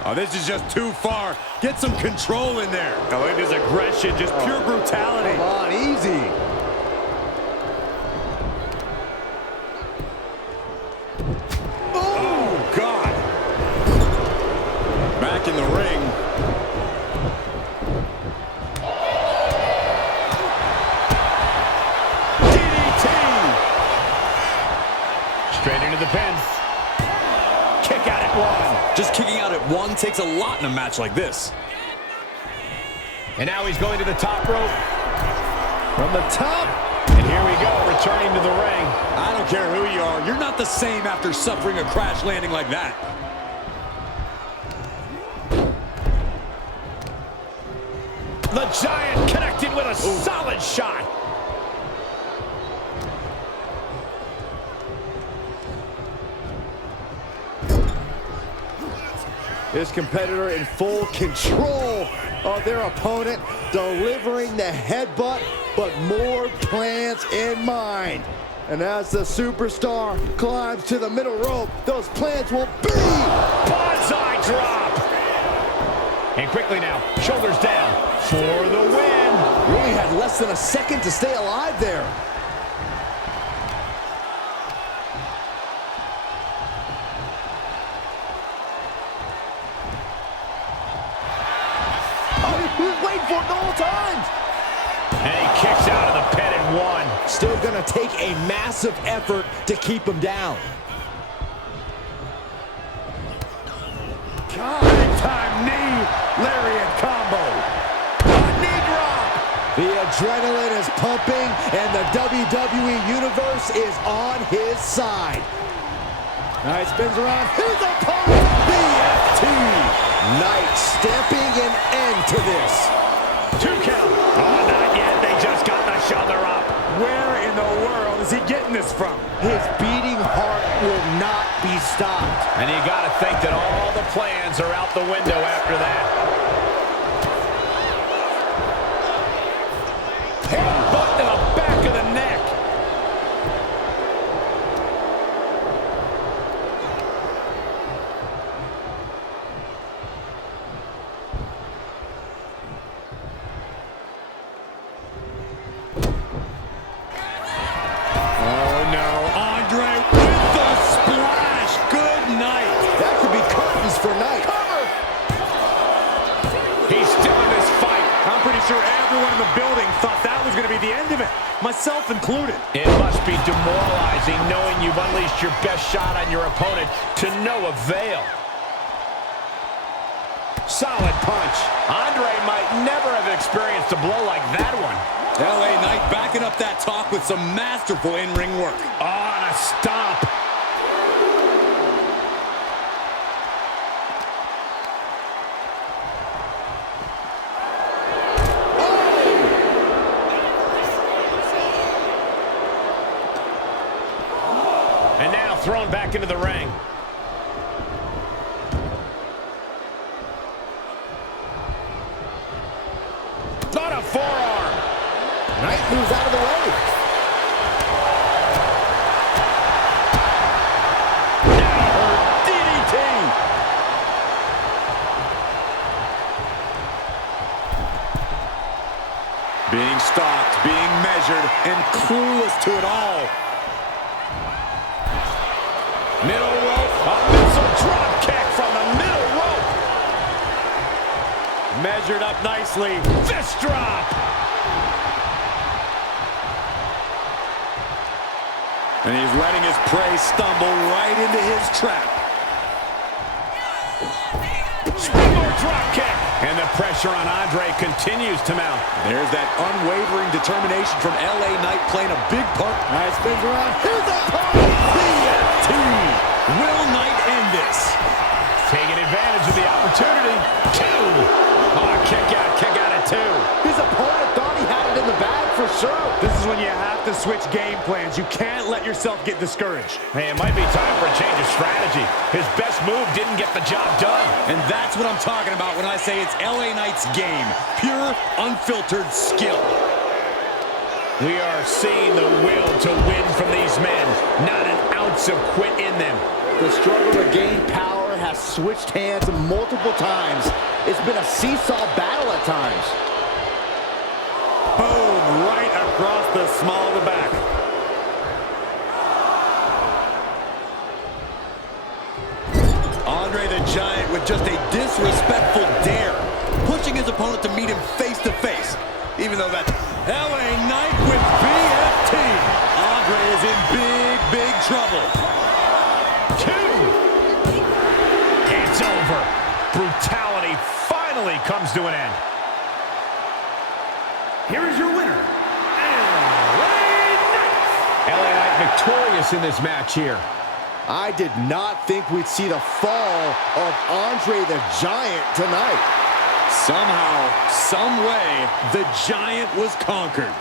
Oh, this is just too far. Get some control in there. Oh, look at his aggression, just pure brutality. Come on, easy. Oh, God. Back in the ring. DDT. Straight into the pin. Kick out at 1. Just kicking out at 1 takes a lot in a match like this. And now he's going to the top rope. From the top. And here we go, returning to the ring. I don't care who you are. You're not the same after suffering a crash landing like that. The Giant connected with a solid shot. His competitor in full control of their opponent, delivering the headbutt, but more plans in mind. And as the superstar climbs to the middle rope, those plans will be... Bonsai drop. And quickly now, shoulders down for the win. Really had less than a second to stay alive there. He was waiting for it the whole time. And he kicks out of the pin and 1. Still gonna take a massive effort to keep him down. Big time knee, lariat combo. A knee drop. The adrenaline is pumping, and the WWE Universe is on his side. Now he spins around. His opponent, BFT. Knight stamping an end to this. 2 count. Oh, not yet. They just got the shoulder up. Where in the world is he getting this from? His beating heart will not be stopped. And you got to think that all the plans are out the window after that. Headbutt to the back of the neck. Oh, no. Andre with the splash. Good night. That could be curtains for Knight. He's still in this fight. I'm pretty sure everyone in the building thought that was going to be the end of it, myself included. It must be demoralizing knowing you've unleashed your best shot on your opponent to no avail. Solid punch. Andre might never have experienced a blow like that one. LA Knight backing up that talk with some masterful in-ring work. Oh, and a stomp. And now thrown back into the ring. On a forearm. moves out of the way. DDT. Being stalked, being measured, and clueless to it all. Middle rope, a missile drop kick from the middle rope. Measured up nicely. Fist drop. And he's letting his prey stumble right into his trap. Springboard drop kick. And the pressure on Andre continues to mount. There's that unwavering determination from LA Knight playing a big part. Nice spins around. Here's the opponent. PFT. Will Knight end this? Taking advantage of the opportunity. Two. Oh, kick out at two. His opponent thought he had it in the bag for sure. This is when you have to switch game plans. You can't let yourself get discouraged. Hey, it might be time for a change of strategy. His best move didn't get the job done. And that's what I'm talking about when I say it's LA Knight's game. Pure, unfiltered skill. We are seeing the will to win from these men. Not an ounce of quit in them. The struggle to gain power has switched hands multiple times. It's been a seesaw battle at times. Boom, right across the small of the back. Andre the Giant with just a disrespectful dare, pushing his opponent to meet him face to face. Even though that LA Knight with BFT. Andre is in big trouble. Two. It's over. Brutality finally comes to an end. Here is your winner, LA Knight. LA Knight victorious in this match here. I did not think we'd see the fall of Andre the Giant tonight. Somehow, some way, the Giant was conquered.